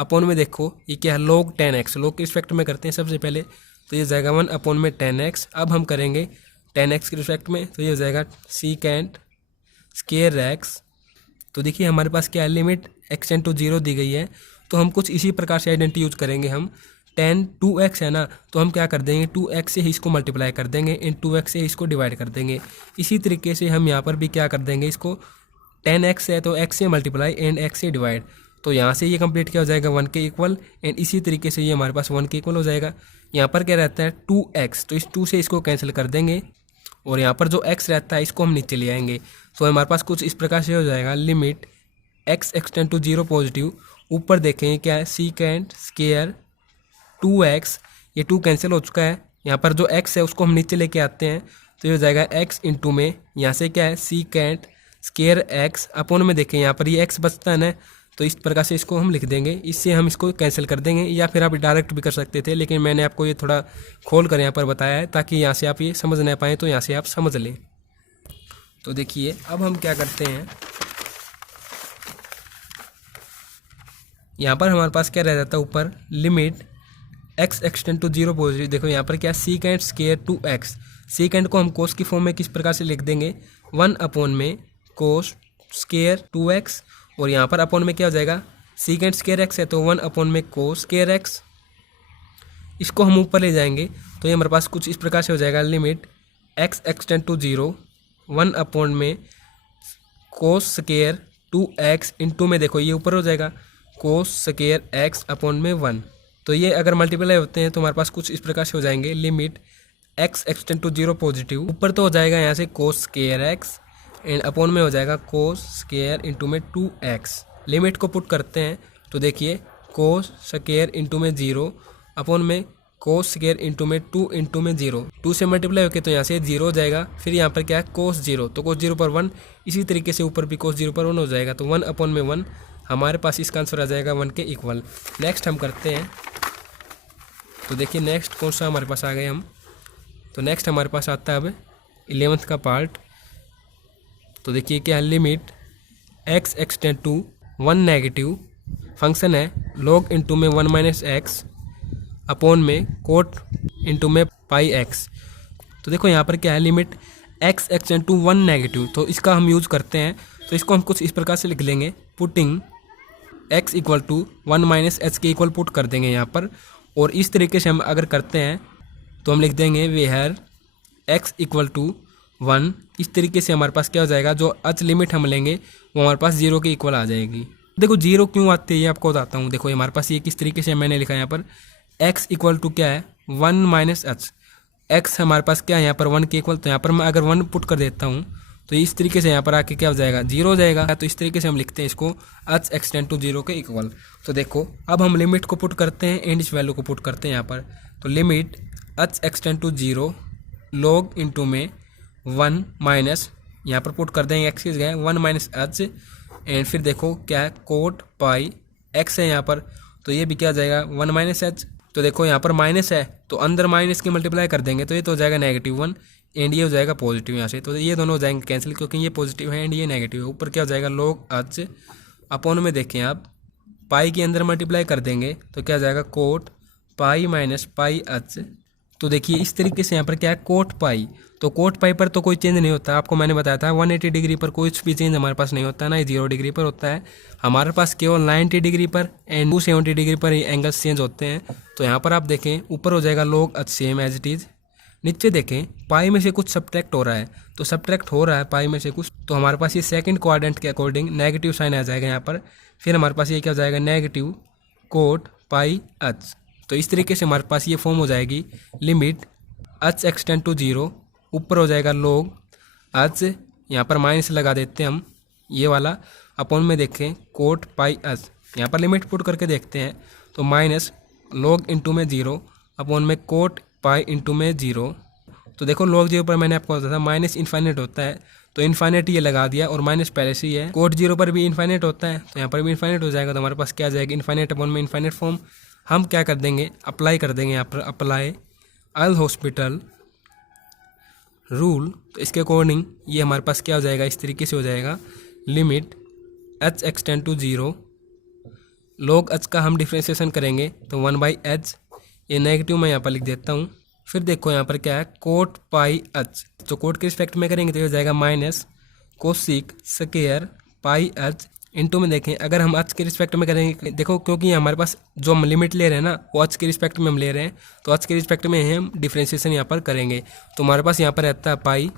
अपॉन में, देखो ये क्या है log 10x, log के रिस्पेक्ट में करते हैं सबसे पहले तो ये जाएगा 1 अपॉन में 10x। अब हम करेंगे 10x के रिस्पेक्ट में तो ये हो जाएगा सीकेंट स्क्वायर x। तो देखिए हमारे पास क्या है, लिमिट एक्सटेंड टू 0 दी गई है, तो हम कुछ इसी प्रकार से आइडेंटिटी यूज करेंगे। हम 10 2x है ना, तो हम क्या कर देंगे 2x से ही इसको मल्टीप्लाई कर देंगे एंड 2x से इसको डिवाइड कर देंगे। इसी तरीके से हम यहाँ पर भी क्या कर देंगे, इसको 10x है तो x से मल्टीप्लाई एंड x से डिवाइड, तो यहाँ से ये कंप्लीट क्या हो जाएगा 1 के इक्वल, एंड इसी तरीके से ये हमारे पास 1 के इक्वल हो जाएगा। यहाँ पर क्या रहता है 2x, तो इस 2 से इसको कैंसिल कर देंगे और यहाँ पर जो x रहता है इसको हम नीचे ले आएंगे। तो हमारे पास कुछ इस प्रकार से हो जाएगा, limit x extend to 0 positive, ऊपर देखें क्या है सीकेंट स्क्वायर 2x, ये 2 कैंसिल हो चुका है, यहाँ पर जो x है उसको हम नीचे लेके आते हैं तो ये हो जाएगा x इंटू में यहाँ से क्या है सीकेंट स्क्वायर x अपॉन में, देखें यहाँ पर ये x बचता है ना, तो इस प्रकार से इसको हम लिख देंगे, इससे हम इसको कैंसिल कर देंगे, या फिर आप डायरेक्ट भी कर सकते थे, लेकिन मैंने आपको ये थोड़ा खोल कर यहाँ पर बताया है ताकि यहाँ से आप ये समझ ना पाएँ, तो यहाँ से आप समझ लें। तो देखिए अब हम क्या करते हैं, यहाँ पर हमारे पास क्या रह जाता है ऊपर, limit x extend to 0 positive, देखो यहाँ पर क्या सीकेंट स्क्वायर 2x, सीकेंट को हम कोस की फॉर्म में किस प्रकार से लिख देंगे 1 अपॉन में कोस स्क्वायर 2x, और यहाँ पर अपॉन में क्या हो जाएगा सीकेंट स्क्वायर x है तो 1 अपॉन में कोस स्क्वायर x, इसको हम ऊपर ले जाएंगे तो ये हमारे पास कुछ इस प्रकार से हो जाएगा, limit x extend to 0 1 upon में कोस स्क्वायर 2x इंटू में, देखो ये ऊपर हो जाएगा कोस स्क्वायर x अपॉन में 1, तो ये अगर मल्टीप्लाई होते हैं तो हमारे पास कुछ इस प्रकार से हो जाएंगे, limit x extend to 0 positive, ऊपर तो हो जाएगा यहाँ से cos square x and upon में हो जाएगा कोस स्क्वायर इंटू में 2x। लिमिट को पुट करते हैं तो देखिए कोस स्क्वायर इंटू में 0 अपॉन में कोस स्क्वायर इंटू में 2 इंटू में 0, 2 से मल्टीप्लाई होकर तो यहाँ से 0 हो जाएगा, फिर यहाँ पर क्या है कोस 0, तो कोस 0 पर 1, इसी तरीके से ऊपर भी कोस 0 पर 1 हो जाएगा, तो 1 अपॉन में 1 हमारे पास इसका आंसर आ जाएगा 1 के इक्वल। नेक्स्ट हम करते हैं, तो देखिए नेक्स्ट कौन सा हमारे पास आ गए हम, तो नेक्स्ट हमारे पास आता है अब 11th का पार्ट। तो देखिए क्या है, limit x extend to 1 negative, function है log इंटू में 1 माइनस एक्स अपॉन में कोट इंटू में पाई x। तो देखो यहाँ पर क्या है, limit x extend to 1 negative, तो इसका हम यूज़ करते हैं, तो इसको हम कुछ इस प्रकार से लिख लेंगे, putting x equal to 1 minus h के इक्वल पुट कर देंगे यहाँ पर, और इस तरीके से हम अगर करते हैं तो हम लिख देंगे वेयर x इक्वल टू 1, इस तरीके से हमारे पास क्या हो जाएगा, जो अच लिमिट हम लेंगे वो हमारे पास 0 के इक्वल आ जाएगी। देखो 0 क्यों आती है ये आपको बताता हूँ, देखो हमारे पास ये किस तरीके से मैंने लिखा है यहाँ पर, x इक्वल टू क्या है 1 माइनस एच, x हमारे पास क्या है यहाँ पर 1 के इक्वल, तो यहाँ पर मैं अगर 1 पुट कर देता हूँ तो इस तरीके से यहाँ पर आके क्या हो जाएगा 0 हो जाएगा, तो इस तरीके से हम लिखते हैं इसको h एक्सटेंड टू 0 के इक्वल। तो देखो अब हम लिमिट को पुट करते हैं एंड इस वैल्यू को पुट करते हैं यहाँ पर, तो limit h extend to 0 log into में 1 माइनस, यहाँ पर पुट कर देंगे x की जगह 1 माइनस h, एंड फिर देखो क्या है कोट पाई x है यहाँ पर, तो ये भी क्या आ जाएगा 1 माइनस h, तो देखो यहाँ पर माइनस है तो अंदर माइनस के मल्टीप्लाई कर देंगे तो ये तो हो जाएगा -1 एंड ये हो जाएगा पॉजिटिव यहाँ से, तो ये दोनों हो जाएंगे कैंसिल क्योंकि ये पॉजिटिव है एंड ये नेगेटिव है। ऊपर क्या हो जाएगा log h अपॉन में देखें आप पाई के अंदर मल्टीप्लाई कर देंगे तो क्या हो जाएगा coat pi minus pi h। तो देखिए इस तरीके से यहाँ पर क्या है कोट पाई, तो कोट पाई पर तो कोई चेंज नहीं होता, आपको मैंने बताया था 180 डिग्री पर कोई भी चेंज हमारे पास नहीं होता, ना ही 0 डिग्री पर होता है, हमारे पास केवल 90 डिग्री पर एंड 270 डिग्री पर एंगल्स चेंज होते हैं। तो यहाँ पर आप देखें ऊपर हो जाएगा log h same as it is, नीचे देखें पाई में से कुछ सब्ट्रैक्ट हो रहा है, तो सब्ट्रैक्ट हो रहा है पाई में से कुछ, तो हमारे पास ये सेकंड क्वाड्रेंट के अकॉर्डिंग नेगेटिव साइन आ जाएगा यहाँ पर, फिर हमारे पास ये क्या हो जाएगा नेगेटिव कोट पाई h। तो इस तरीके से हमारे पास ये फॉर्म हो जाएगी लिमिट h एक्सटेंड टू 0, ऊपर हो जाएगा log h, यहाँ पर माइनस लगा देते हैं हम ये वाला, अपॉन में देखें कोट पाई h, यहाँ पर लिमिट पुट करके देखते हैं तो माइनस log इंटू में 0 अपॉन में कोट पाई इंटू में 0। तो देखो log 0 पर मैंने आपको बताया था माइनस इन्फाइनेट होता है, तो इन्फाइनेट ये लगा दिया और माइनस पहले से ही है, कोट 0 पर भी इन्फाइनेट होता है तो यहाँ पर भी इन्फाइनेट हो जाएगा, तो हमारे पास क्या आ जाएगा इन्फाइनेट अपॉन में इन्फाइनेट फॉर्म। हम क्या कर देंगे अप्लाई कर देंगे यहाँ पर अप्लाई अल हॉस्पिटल रूल, तो इसके अकॉर्डिंग ये हमारे पास क्या हो जाएगा इस तरीके से हो जाएगा limit h extend to 0, log h का हम डिफ्रेंशिएशन करेंगे तो 1/h, ये नेगेटिव मैं यहाँ पर लिख देता हूँ। फिर देखो यहाँ पर क्या है कोट पाई h, तो कोट के रिस्पेक्ट में करेंगे तो ये हो जाएगा minus cosec square pi h into में देखें अगर हम h के रिस्पेक्ट में करेंगे, देखो क्योंकि हमारे पास जो हम लिमिट ले रहे हैं ना वो h के रिस्पेक्ट में हम ले रहे हैं, तो h के रिस्पेक्ट में हम डिफ्रेंशिएशन यहाँ पर करेंगे, तो हमारे पास यहाँ पर रहता है पाई,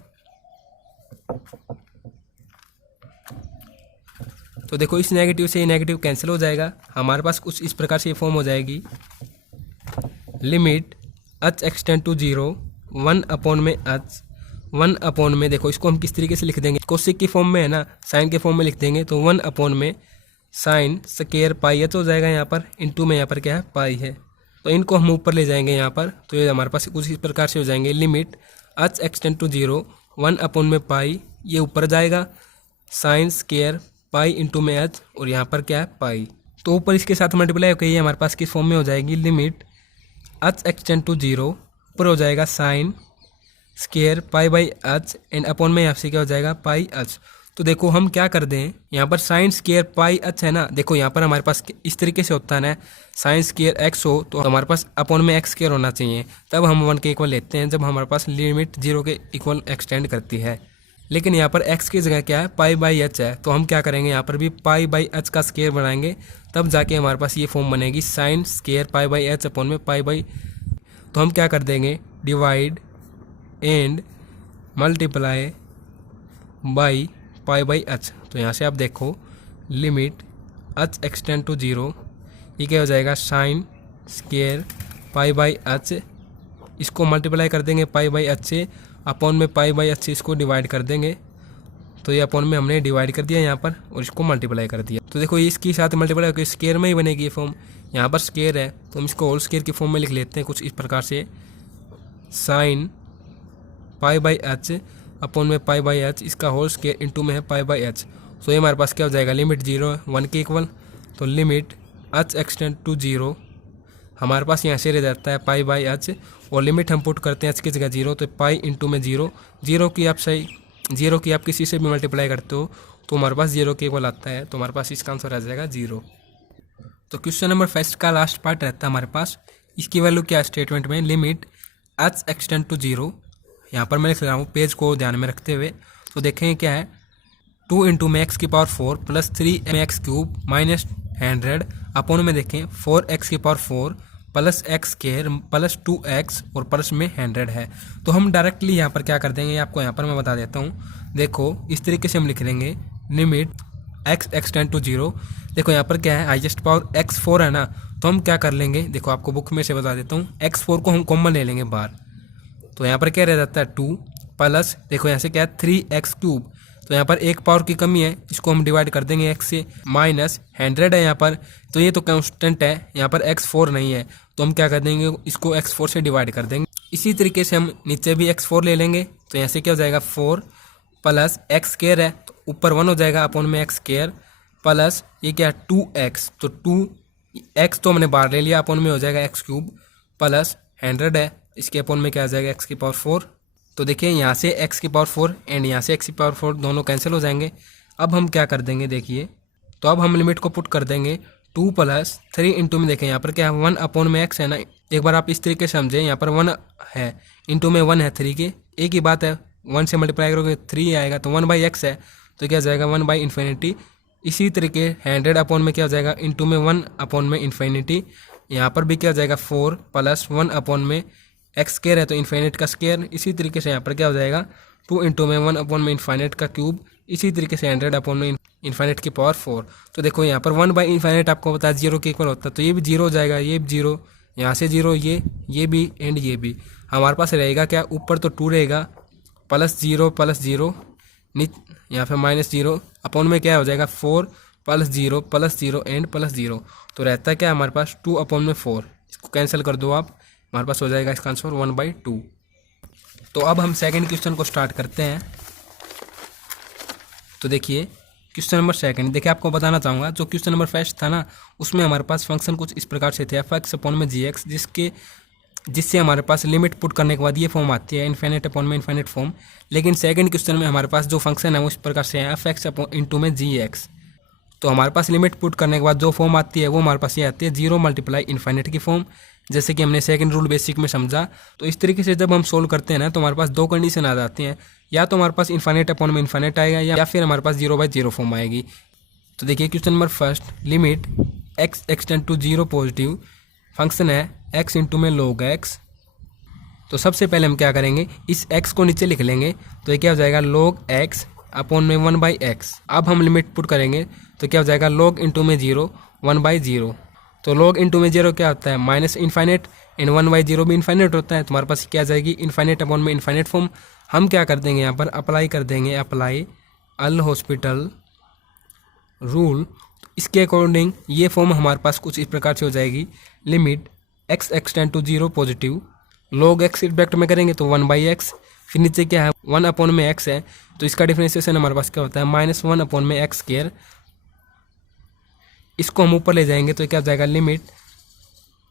तो देखो इस नेगेटिव से ये नेगेटिव कैंसिल हो जाएगा, हमारे पास कुछ इस प्रकार से ये फॉर्म हो जाएगी limit h extend to 0 1 upon में h, 1 अपॉन में देखो इसको हम किस तरीके से लिख देंगे कोसिक की फॉर्म में है ना, साइन के फॉर्म में लिख देंगे तो 1 अपॉन में साइन स्क्वायर पाई h हो जाएगा यहाँ पर, इंटू में यहाँ पर क्या है पाई है, तो इनको हम ऊपर ले जाएंगे यहाँ पर, तो ये हमारे पास कुछ इस प्रकार से हो जाएंगे limit h extend to 0 1 upon में पाई, ये ऊपर जाएगा साइन स्क्वायर पाई इंटू में h और यहाँ पर क्या है पाई, तो ऊपर इसके साथ मल्टीप्लाई होकर ये हमारे पास किस फॉर्म में हो जाएगी लिमिट h एक्सटेंड टू 0, ऊपर हो जाएगा sine square pi by h and upon में यहाँ से क्या हो जाएगा पाई h। तो देखो हम क्या कर दें यहाँ पर साइन स्क्वायर पाई h है ना, देखो यहाँ पर हमारे पास इस तरीके से होता है ना साइन स्क्वायर x हो तो हमारे पास अपॉन में x स्क्वायर होना चाहिए, तब हम 1 के इक्वल लेते हैं जब हमारे पास लिमिट 0 के इक्वल एक्सटेंड करती है, लेकिन यहाँ पर x की जगह क्या है पाई बाई h है, तो हम क्या करेंगे यहाँ पर भी पाई बाई h का स्क्वायर बनाएंगे तब जाके हमारे पास ये फॉर्म बनेगी sign square pi by h upon में पाई बाई, तो हम क्या कर देंगे divide and multiply by pi by h, तो यहाँ से आप देखो लिमिट h एक्सटेंड टू 0, ये क्या हो जाएगा sine square pi by h, इसको मल्टीप्लाई कर देंगे पाई बाई h से, अपॉन में पाई बाई h से इसको डिवाइड कर देंगे, तो ये अपॉन में हमने डिवाइड कर दिया यहाँ पर और इसको मल्टीप्लाई कर दिया, तो देखो ये इसके साथ मल्टीप्लाई होकर स्क्वायर में ही बनेगी ये फॉर्म, यहाँ पर स्क्वायर है तो हम इसको होल स्क्वायर की फॉर्म में लिख लेते हैं कुछ इस प्रकार से sine pi by h upon में पाई बाई h, इसका होल स्क्वायर इंटू में है पाई बाई h, तो ये हमारे पास क्या हो जाएगा लिमिट 0 1 के इक्वल, तो लिमिट h एक्सटेंड टू 0 हमारे पास यहाँ से रह जाता है पाई बाई h और लिमिट हम पुट करते हैं h की जगह 0, तो पाई इंटू में 0, 0 की आप सही 0 की आप किसी से भी मल्टीप्लाई करते हो तो हमारे पास 0 के इक्वल आता है, तो हमारे पास इसका आंसर आ जाएगा 0। तो क्वेश्चन नंबर 5 का लास्ट पार्ट रहता है हमारे पास, इसकी वैल्यू क्या स्टेटमेंट में लिमिट h एक्सटेंड टू 0, यहाँ पर मैं लिख रहा हूँ पेज को ध्यान में रखते हुए, तो देखेंगे क्या है 2 इंटू में एक्स की पावर 4 प्लस 3 में एक्स क्यूब माइनस 100 अपॉन में देखें 4x की power 4 plus x square plus 2x और प्लस में 100 है, तो हम डायरेक्टली यहाँ पर क्या कर देंगे आपको यहाँ पर मैं बता देता हूँ, देखो इस तरीके से हम लिख लेंगे लिमिट x एक्सटेंड टू 0, देखो यहाँ पर क्या है हाईएस्ट पावर x4 है ना, तो हम क्या कर लेंगे देखो आपको बुक में से बता देता हूँ x4 को हम कॉमन ले लेंगे बाहर, तो यहाँ पर क्या रह जाता है 2 प्लस देखो यहाँ से क्या है 3x क्यूब, तो यहाँ पर एक पावर की कमी है इसको हम डिवाइड कर देंगे x से, माइनस 100 है यहाँ पर, तो ये तो कांस्टेंट है यहाँ पर x4 नहीं है, तो हम क्या कर देंगे इसको x4 से डिवाइड कर देंगे। इसी तरीके से हम नीचे भी x4 ले लेंगे, तो यहाँ से क्या हो जाएगा 4 प्लस एक्स स्क्वायर है तो ऊपर 1 हो जाएगा अपॉन में एक्स स्क्वायर प्लस ये क्या है 2x, तो 2 एक्स तो हमने बाहर ले लिया, अपॉन में हो जाएगा एक्स क्यूब प्लस 100 है, इसके अपॉन में क्या आ जाएगा एक्स की पावर 4। तो देखिए यहाँ से एक्स की पावर 4 एंड यहाँ से एक्स की पावर 4 दोनों कैंसिल हो जाएंगे। अब हम क्या कर देंगे देखिए, तो अब हम लिमिट को पुट कर देंगे 2 + 3 इंटू में। देखें यहाँ पर क्या है 1 अपॉन में एक्स है ना, एक बार आप इस तरीके से समझें, यहाँ पर 1 है इंटू में 1 है 3 के, एक ही बात है, 1 से मल्टीप्लाई करोगे 3 आएगा, तो 1/x है तो क्या जाएगा 1/∞। इसी तरीके 100 अपॉन में क्या हो जाएगा इंटू में 1 अपॉन में इन्फिनिटी, यहाँ पर भी क्या हो जाएगा 4 + 1 अपॉन में एक्स स्क्वायर है तो इन्फिनिट का स्क्वायर। इसी तरीके से यहाँ पर क्या हो जाएगा 2 इंटू में 1 अपॉन में इन्फिनिट का क्यूब, इसी तरीके से 100 अपॉन में इन्फिनिट की पावर 4। तो देखो यहाँ पर 1/∞ आपको पता है 0 के इक्वल होता है, तो ये भी 0 हो जाएगा, ये भी 0, यहाँ से 0, ये भी एंड ये भी। हमारे पास रहेगा क्या, ऊपर तो 2 रहेगा +0 +0 यहाँ पे -0 अपॉन में क्या हो जाएगा 4 +0 +0 एंड +0। तो रहता है क्या हमारे पास 2 अपॉन में 4, इसको कैंसिल कर दो आप, हमारे पास हो जाएगा इसका आंसर 1/2। तो अब हम सेकंड क्वेश्चन को स्टार्ट करते हैं। तो देखिए क्वेश्चन नंबर सेकंड, देखिए आपको बताना चाहूँगा जो क्वेश्चन नंबर फर्स्ट था ना, उसमें हमारे पास फंक्शन कुछ इस प्रकार से थे f(x) अपॉन में gx, जिससे हमारे पास लिमिट पुट करने के बाद ये फॉर्म आती है इन्फिनिट अपॉन में इन्फिनिट फॉर्म। लेकिन सेकंड क्वेश्चन में हमारे पास जो फंक्शन है वो इस प्रकार से है f(x) इंटू में gx। तो हमारे पास लिमिट पुट करने के बाद जो फॉर्म आती है वो हमारे पास ये आती है 0 × इन्फिनिट की फॉर्म, जैसे कि हमने सेकंड रूल बेसिक में समझा। तो इस तरीके से जब हम सोल्व करते हैं ना, तो हमारे पास दो कंडीशन आ जाती हैं, या तो हमारे पास इन्फिनिट अपॉन में इन्फिनिट आएगा या फिर हमारे पास 0/0 फॉर्म आएगी। तो देखिए question number first, limit x extend to 0 positive, function है x इंटू में log x। तो सबसे पहले हम क्या करेंगे, इस x को नीचे लिख लेंगे, तो ये क्या हो जाएगा log x अपॉन में 1/x। अब हम लिमिट पुट करेंगे तो क्या हो जाएगा log इंटू में 0 1/0। तो log इंटू में 0 क्या होता है -∞ एंड 1/0 भी इन्फिनिट होता है, तो हमारे पास क्या आ जाएगी इन्फिनिट अपॉन में इन्फिनिट फॉर्म। हम क्या कर देंगे यहाँ पर अप्लाई कर देंगे, अप्लाई अल हॉस्पिटल रूल। इसके अकॉर्डिंग ये फॉर्म हमारे पास कुछ इस प्रकार से हो जाएगी, limit x extend to 0 positive, log x respect में करेंगे तो 1/x, फिर नीचे क्या है 1 अपॉन में x है, तो इसका डिफरेंशिएशन हमारे पास क्या होता है -1 अपॉन में x स्क्वायर। इसको हम ऊपर ले जाएंगे तो क्या हो जाएगा limit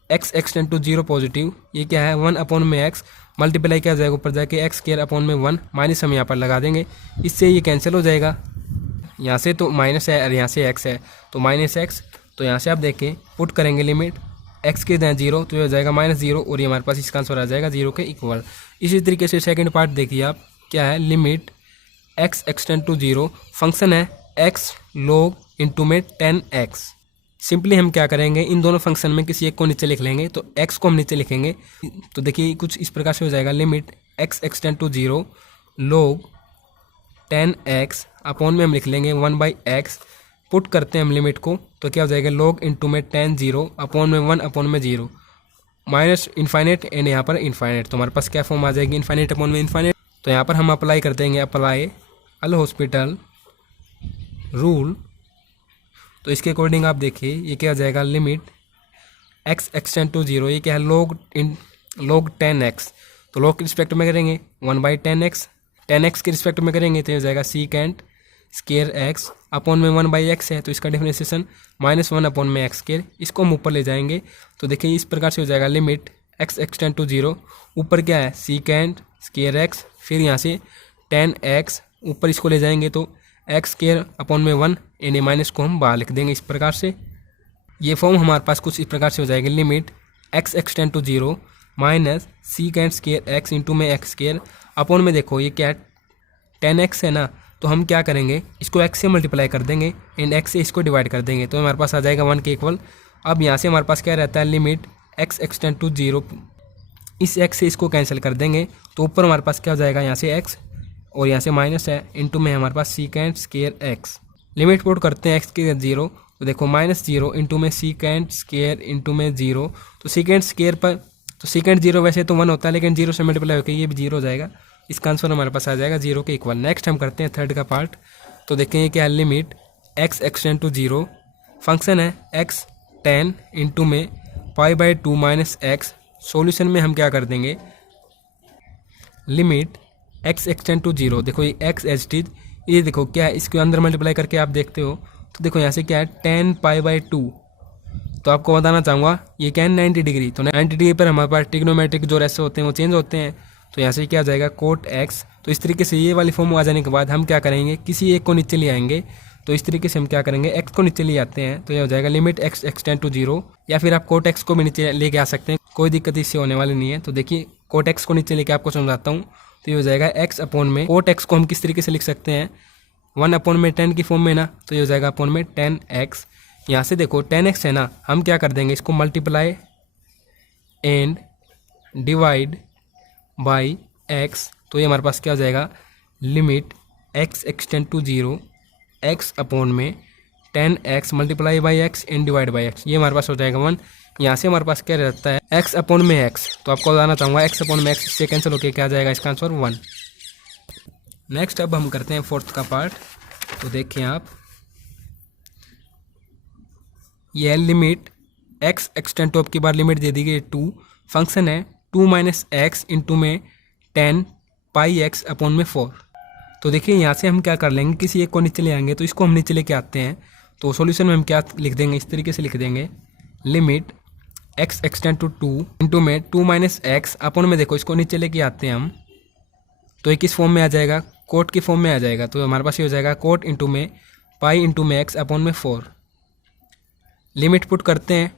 x extend to 0 positive, ये क्या है 1 अपॉन में x, मल्टीप्लाई क्या हो जाएगा ऊपर जाके x स्क्वायर अपॉन में 1, माइनस हम यहाँ पर लगा देंगे, इससे ये कैंसिल हो जाएगा। यहाँ से तो माइनस है और यहाँ से x है तो -x। तो यहाँ से आप देखें पुट करेंगे लिमिट x के दें 0 तो ये हो जाएगा -0 और ये हमारे पास इसका आंसर आ जाएगा 0 के इक्वल। इसी तरीके से सेकंड पार्ट देखिए आप, क्या है limit x extend to 0, function है x log इंटू में 10x। सिंपली हम क्या करेंगे, इन दोनों फंक्शन में किसी एक को नीचे लिख लेंगे, तो x को हम नीचे लिखेंगे। तो देखिए कुछ इस प्रकार से हो जाएगा, limit x extend to 0 log 10x upon में हम लिख लेंगे 1/x। पुट करते हैं हम लिमिट को तो क्या हो जाएगा log इंटू में 10 0 अपॉन में 1 अपॉन में 0, -∞ एंड यहाँ पर इन्फिनिट। तो हमारे पास क्या फॉर्म आ जाएगी इन्फिनिट अपॉन में इन्फिनिट। तो यहाँ पर हम अप्लाई कर देंगे, अप्लाई अल हॉस्पिटल रूल। तो इसके अकॉर्डिंग आप देखिए ये क्या हो जाएगा, लिमिट x एक्सटेंड टू 0, ये क्या है log 10x। तो log के रिस्पेक्ट में करेंगे 1/10x, 10x के रिस्पेक्ट में करेंगे तो हो जाएगा सीकेंट स्क्वायर x अपॉन में 1/x है, तो इसका डिफरेंशिएशन -1 अपॉन में x स्क्वायर। इसको हम ऊपर ले जाएंगे तो देखिए इस प्रकार से हो जाएगा, लिमिट x एक्सटेंड टू 0, ऊपर क्या है सीकेंट स्क्वायर x, फिर यहाँ से 10x ऊपर इसको ले जाएंगे तो x स्क्वायर अपॉन में 1 यानी माइनस को हम बाहर लिख देंगे इस प्रकार से। ये फॉर्म हमारे पास कुछ इस प्रकार से हो जाएगी, limit x extend to 0 secant square x into में x स्क्वायर अपॉन में देखो ये क्या है 10x है ना, तो हम क्या करेंगे इसको x से मल्टीप्लाई कर देंगे एंड x से इसको डिवाइड कर देंगे, तो हमारे पास आ जाएगा 1 के इक्वल। अब यहाँ से हमारे पास क्या रहता है, लिमिट x एक्सटेंड टू 0, इस x से इसको कैंसिल कर देंगे तो ऊपर हमारे पास क्या हो जाएगा यहाँ से x और यहाँ से माइनस है, इंटू में हमारे पास secant square x। Limit put करते हैं x के 0, तो देखो -0 इंटू में सीकेंट स्क्वायर इंटू में 0, तो सीकेंट स्क्वायर पर तो सीकेंट 0 वैसे तो 1 होता है, लेकिन 0 से मल्टीप्लाई होकर ये भी 0 हो जाएगा, इसका आंसर हमारे पास आ जाएगा 0 के इक्वल। नेक्स्ट हम करते हैं थर्ड का पार्ट। तो देखें क्या है, limit x extend to 0, function है x 10 इंटू में π/2 -x। सॉल्यूशन में हम क्या कर देंगे, लिमिट x एक्सटेंड टू 0, देखो ये x एज इट इज, ये देखो क्या है इसके अंदर मल्टीप्लाई करके आप देखते हो तो देखो यहाँ से क्या है 10 π/2, तो आपको बताना चाहूँगा ये क्या है 90 डिग्री। तो 90 डिग्री पर हमारे पास ट्रिग्नोमेट्रिक जो रेशो होते हैं वो चेंज होते हैं। तो यहाँ से क्या आ जाएगा कोट एक्स। तो इस तरीके से ये वाली फॉर्म आ जाने के बाद हम क्या करेंगे, किसी एक को नीचे ले आएंगे। तो इस तरीके से हम क्या करेंगे, एक्स को नीचे ले आते हैं। तो ये हो जाएगा लिमिट एक्स एक्सटेंड टू 0, या फिर आप कोट एक्स को भी नीचे लेके आ सकते हैं, कोई दिक्कत इससे होने वाली नहीं है। तो देखिए कोट एक्स को नीचे लेके आपको समझाता हूँ। तो ये हो जाएगा एक्स अपॉन में कोट एक्स को हम किस तरीके से लिख सकते हैं 1/10 की फॉर्म में ना। तो ये हो जाएगा अपॉन में 10x। यहाँ से देखो 10x है ना, हम क्या कर देंगे इसको multiply and divide by x। तो ये हमारे पास क्या हो जाएगा limit x extend to 0 x upon में 10x multiply by x and divide by x। ये हमारे पास हो जाएगा 1। यहाँ से हमारे पास क्या रहता है x अपॉन में x। तो आपको बताना चाहूँगा x अपॉन में x इससे कैंसिल होकर क्या आ जाएगा इसका आंसर 1। नेक्स्ट अब हम करते हैं फोर्थ का पार्ट। तो देखिए आप, यह लिमिट x एक्सटेंड टू, अब की बार लिमिट दे दी गई 2, फंक्शन है 2 माइनस एक्स इंटू में 10 पाई x अपॉन में 4। तो देखिए यहाँ से हम क्या कर लेंगे, किसी एक को नीचे ले आएंगे। तो इसको हम नीचे लेके आते हैं। तो सॉल्यूशन में हम क्या लिख देंगे, इस तरीके से लिख देंगे limit x extend to 2 into में 2 माइनस एक्स अपॉन में, देखो इसको नीचे लेके आते हैं हम। तो ये किस फॉर्म में आ जाएगा, कोट की फॉर्म में आ जाएगा। तो हमारे पास ये हो जाएगा कोट इंटू में पाई इंटू में एक्स अपॉन में 4। लिमिट पुट करते हैं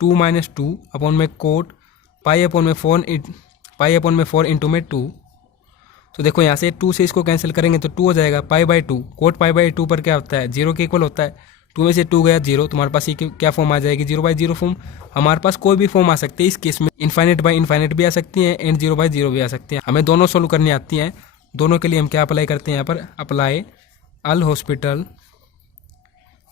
2 माइनस 2 अपॉन में कोट पाई अपॉन में 4 इंटू में 2। तो देखो यहाँ से 2 से इसको कैंसिल करेंगे तो 2 हो जाएगा पाई बाई 2। कोट पाई बाई 2 पर क्या होता है 0 के इक्वल होता है। 2 में से 2 गया 0, तो हमारे पास ये क्या फॉर्म आ जाएगी 0/0 फॉर्म। हमारे पास कोई भी फॉर्म आ सकती है इस केस में, इनफाइनाइट बाई इनफाइनाइट भी आ सकती है एंड 0/0 भी आ सकती है। हमें दोनों सोल्व करनी आती हैं। दोनों के लिए हम क्या अप्लाई करते हैं यहाँ पर, अप्लाई अल हॉस्पिटल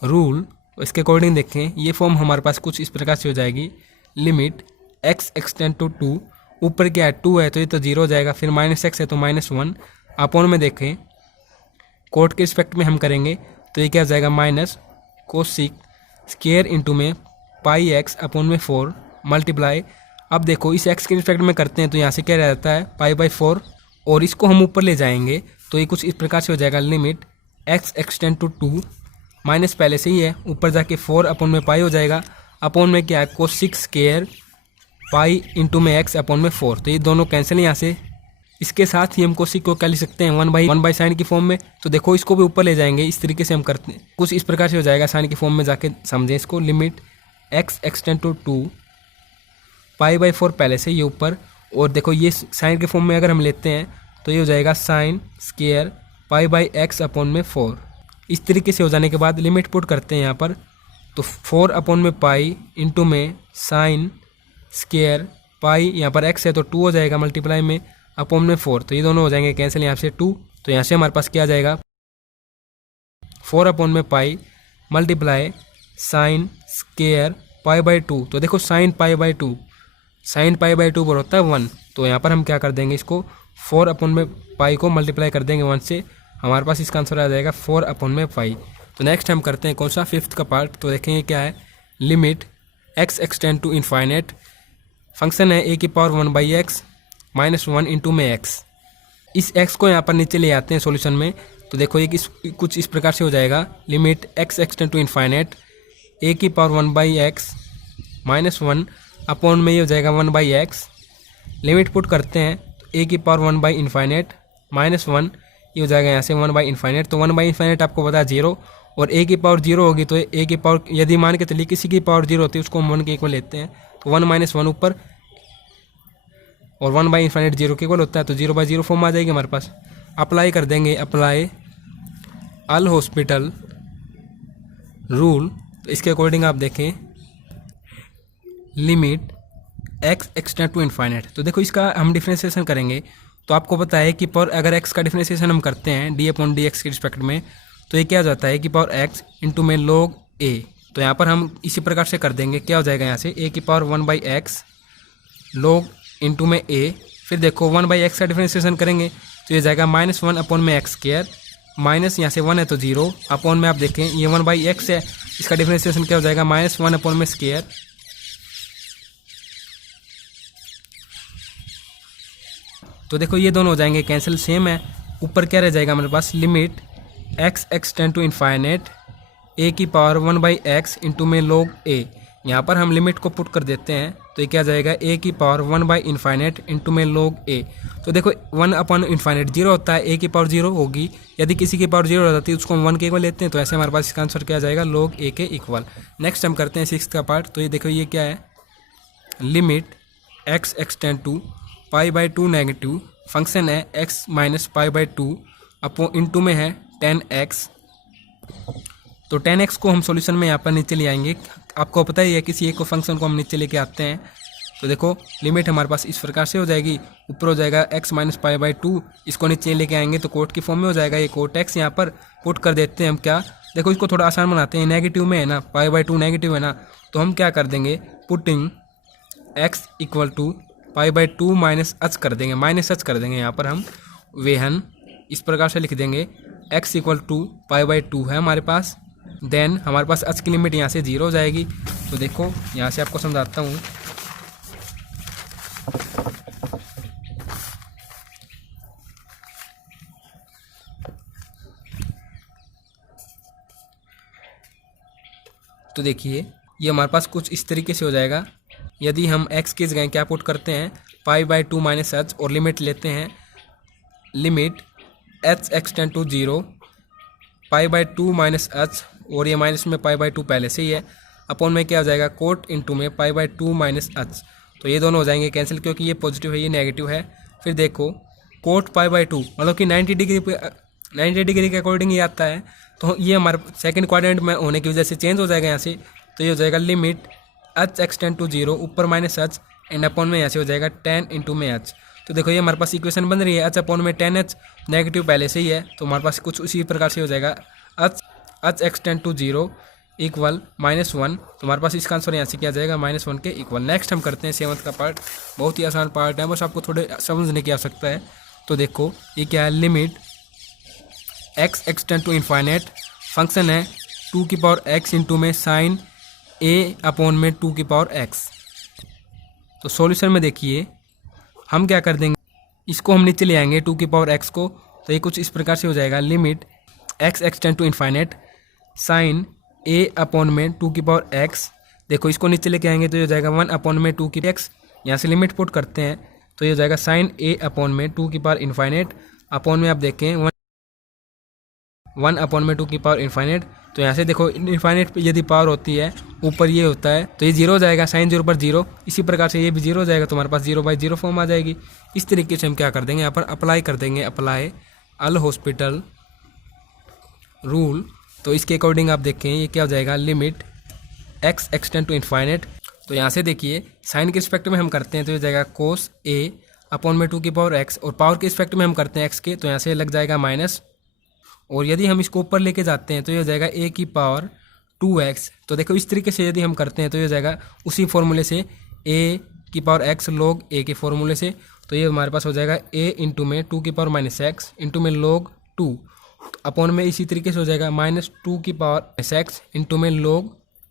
रूल। इसके अकॉर्डिंग देखें ये फॉर्म हमारे पास कुछ इस प्रकार से हो जाएगी लिमिट x एक्सटेंड टू 2, ऊपर क्या है 2 है तो ये तो 0 हो जाएगा, फिर माइनस एक्स है तो -1 अपॉन में देखें कोट के रिस्पेक्ट में हम करेंगे तो ये क्या हो जाएगा माइनस कोसिक स्क्वायर इंटू में पाई एक्स अपॉन में 4 मल्टीप्लाई। अब देखो इस x के रिस्पेक्ट में करते हैं तो यहाँ से क्या रहता है पाई बाई 4, और इसको हम ऊपर ले जाएंगे तो ये कुछ इस प्रकार से हो जाएगा limit x extend to 2, minus पहले से ही है ऊपर जाके 4 अपॉन में पाई हो जाएगा, अपॉन में क्या है कोसिक स्क्वायर पाई इंटू में x अपॉन में 4। तो ये दोनों कैंसिल यहाँ से। इसके साथ ही हम कोसिक को क्या लिख सकते हैं 1/1 साइन की फॉर्म में। तो देखो इसको भी ऊपर ले जाएंगे, इस तरीके से हम करते हैं, कुछ इस प्रकार से हो जाएगा साइन की फॉर्म में जाके समझें इसको। Limit x extend to 2 pi by 4 पहले से ये ऊपर, और देखो ये साइन के फॉर्म में अगर हम लेते हैं तो ये हो जाएगा sine square pi by x upon में 4। इस तरीके से हो जाने के बाद लिमिट पुट करते हैं यहाँ पर, तो 4 अपॉन में पाई इंटू में साइन स्क्वायर पाई, यहाँ पर x है तो 2 हो जाएगा मल्टीप्लाई में अपॉन में 4। तो ये दोनों हो जाएंगे कैंसिल यहाँ से 2। तो यहाँ से हमारे पास क्या आ जाएगा 4 अपॉन में पाई multiply sign square pi by 2। तो देखो साइन पाई बाई 2 पर होता है 1। तो यहाँ पर हम क्या कर देंगे इसको 4 अपॉन में पाई को मल्टीप्लाई कर देंगे 1 से, हमारे पास इसका आंसर आ जाएगा 4 अपॉन में पाई। तो नेक्स्ट हम करते हैं कौन सा, फिफ्थ का पार्ट। तो देखेंगे क्या है limit x extend to infinite, function है a⁻1/x -1 इंटू में x। इस x को यहाँ पर नीचे ले आते हैं सॉल्यूशन में। तो देखो ये कुछ इस प्रकार से हो जाएगा limit x extend to infinite a⁻1/x -1 upon में ये हो जाएगा 1/x। लिमिट पुट करते हैं तो a⁻1/इनफाइनाइट -1 ये हो जाएगा यहाँ से 1/इनफाइनाइट। तो 1/इनफाइनाइट आपको पता है 0, और a की पावर 0 होगी तो a की पावर यदि मान के चलिए किसी की पावर 0 होती है उसको हम 1 के इक्वल लेते हैं। तो 1 - 1 ऊपर, और 1/इनफाइनाइट 0 के इक्वल होता है, तो 0/0 फॉर्म आ जाएगी हमारे पास। अप्लाई कर देंगे अप्लाई अल हॉस्पिटल रूल। तो इसके अकॉर्डिंग आप देखें limit x extend to infinite. तो देखो इसका हम डिफ्रेंशिएशन करेंगे तो आपको पता है कि पावर अगर x का डिफ्रेंशिएशन हम करते हैं d/dx के रिस्पेक्ट में तो ये क्या हो जाता है कि पावर x इंटू में log a। तो यहाँ पर हम इसी प्रकार से कर देंगे, क्या हो जाएगा यहाँ से a⁻1/x log इंटू में a। फिर देखो 1/x का डिफ्रेंशिएशन करेंगे तो ये जाएगा -1 अपॉन में x स्क्वायर, माइनस यहाँ से 1 है तो 0 अपॉन में आप देखें ये 1/x है, इसका डिफ्रेंशिएशन क्या हो जाएगा -1 अपॉन में स्क्वायर। तो देखो ये दोनों हो जाएंगे कैंसिल, सेम है। ऊपर क्या रह जाएगा हमारे पास limit x extend to infinite a⁻1/x into में log a। यहाँ पर हम लिमिट को पुट कर देते हैं तो ये क्या जाएगा a की पावर 1/इनफाइनाइट इंटू में log a। तो देखो 1/इनफाइनाइट 0 होता है, a की पावर 0 होगी, यदि किसी की पावर 0 हो जाती है उसको हम 1 के इक्वल लेते हैं, तो ऐसे हमारे पास इसका आंसर क्या जाएगा log a के इक्वल। नेक्स्ट हम करते हैं 6th का पार्ट। तो ये देखो ये क्या है, limit x extend to π/2 negative, function है x माइनस π/2 अपो इंटू में है 10x। तो 10x को हम सॉल्यूशन में यहाँ पर नीचे ले आएंगे। आपको पता ही है किसी एक को फंक्शन को हम नीचे लेके आते हैं तो देखो लिमिट हमारे पास इस प्रकार से हो जाएगी, ऊपर हो जाएगा x माइनस π/2, इसको नीचे लेके आएंगे तो कोट की फॉर्म में हो जाएगा। ये कोट x यहाँ पर पुट कर देते हैं हम। क्या देखो इसको थोड़ा आसान बनाते हैं, नेगेटिव में है ना, π/2 नेगेटिव है ना, तो हम क्या कर देंगे, putting x equal to π/2 minus h कर देंगे, माइनस h कर देंगे। यहाँ पर हम वेहन इस प्रकार से लिख देंगे, x इक्वल टू π/2 है हमारे पास, देन हमारे पास h की लिमिट यहाँ से 0 हो जाएगी। तो देखो यहाँ से आपको समझाता हूँ। तो देखिए ये हमारे पास कुछ इस तरीके से हो जाएगा। यदि हम x की जगह क्या पुट करते हैं, π/2 माइनस h और लिमिट लेते हैं, limit h extend to 0 π/2 minus h, और ये माइनस में π/2 पहले से ही है, अपॉन में क्या हो जाएगा कोट इंटू में π/2 माइनस h। तो ये दोनों हो जाएंगे कैंसिल क्योंकि ये पॉजिटिव है ये नेगेटिव है। फिर देखो कोट π/2 मतलब कि 90 डिग्री के अकॉर्डिंग ये आता है, तो ये हमारे सेकंड क्वाड्रेंट में होने की वजह से चेंज हो जाएगा यहाँ से। तो ये हो जाएगा लिमिट h एक्सटेंड टू 0 ऊपर माइनस h एंड अपॉन में यहाँ से हो जाएगा 10 इंटू में h। तो देखो ये हमारे पास इक्वेशन बन रही है, h अपॉन में 10h, नेगेटिव पहले से ही है तो हमारे पास कुछ उसी प्रकार से हो जाएगा, h एक्सटेंड टू 0 इक्वल -1। तो हमारे पास इसका आंसर यहाँ से क्या जाएगा -1 के इक्वल। नेक्स्ट हम करते हैं 7th का पार्ट, बहुत ही आसान पार्ट है, बस आपको थोड़े समझने की आवश्यकता है। तो देखो ये क्या है, limit x extend to infinite, function है 2 की पावर x इंटू में साइन a अपॉन में 2 की पावर x। तो सॉल्यूशन में देखिए हम क्या कर देंगे, इसको हम नीचे ले आएंगे 2 की पावर x को, तो ये कुछ इस प्रकार से हो जाएगा, limit x extend to infinite sine a upon में 2 की पावर x। देखो इसको नीचे लेके आएंगे तो ये हो जाएगा 1 अपॉन में 2 की x, यहाँ से लिमिट पुट करते हैं तो ये हो जाएगा साइन a अपॉन में 2 की पावर इनफाइनाइट, अपॉन में आप देखें 1 अपॉन में 2 की पावर इनफाइनाइट। तो यहाँ से देखो इनफाइनाइट यदि पावर होती है ऊपर ये होता है तो ये 0 हो जाएगा, साइन 0 पर 0, इसी प्रकार से ये भी 0 हो जाएगा तो हमारे पास 0/0 फॉर्म आ जाएगी। इस तरीके से हम क्या कर देंगे, यहाँ पर अप्लाई कर देंगे, अप्लाई अल हॉस्पिटल रूल। तो इसके अकॉर्डिंग आप देखें ये क्या हो जाएगा, limit x extend to infinite. तो यहाँ से देखिए साइन के रिस्पेक्ट में हम करते हैं तो ये जाएगा कोस a अपॉन में 2 की पावर x, और पावर के रिस्पेक्ट में हम करते हैं x के तो यहाँ से लग जाएगा माइनस, और यदि हम इसको ऊपर लेके जाते हैं तो ये हो जाएगा a की पावर 2x। तो देखो इस तरीके से यदि हम करते हैं तो ये हो जाएगा उसी फॉर्मूले से a की पावर x log a के फॉर्मूले से। तो ये हमारे पास हो जाएगा a इंटू में 2 की पावर माइनस x इंटू में log 2 अपॉन में इसी तरीके से हो जाएगा -2 की पावर x इंटू में log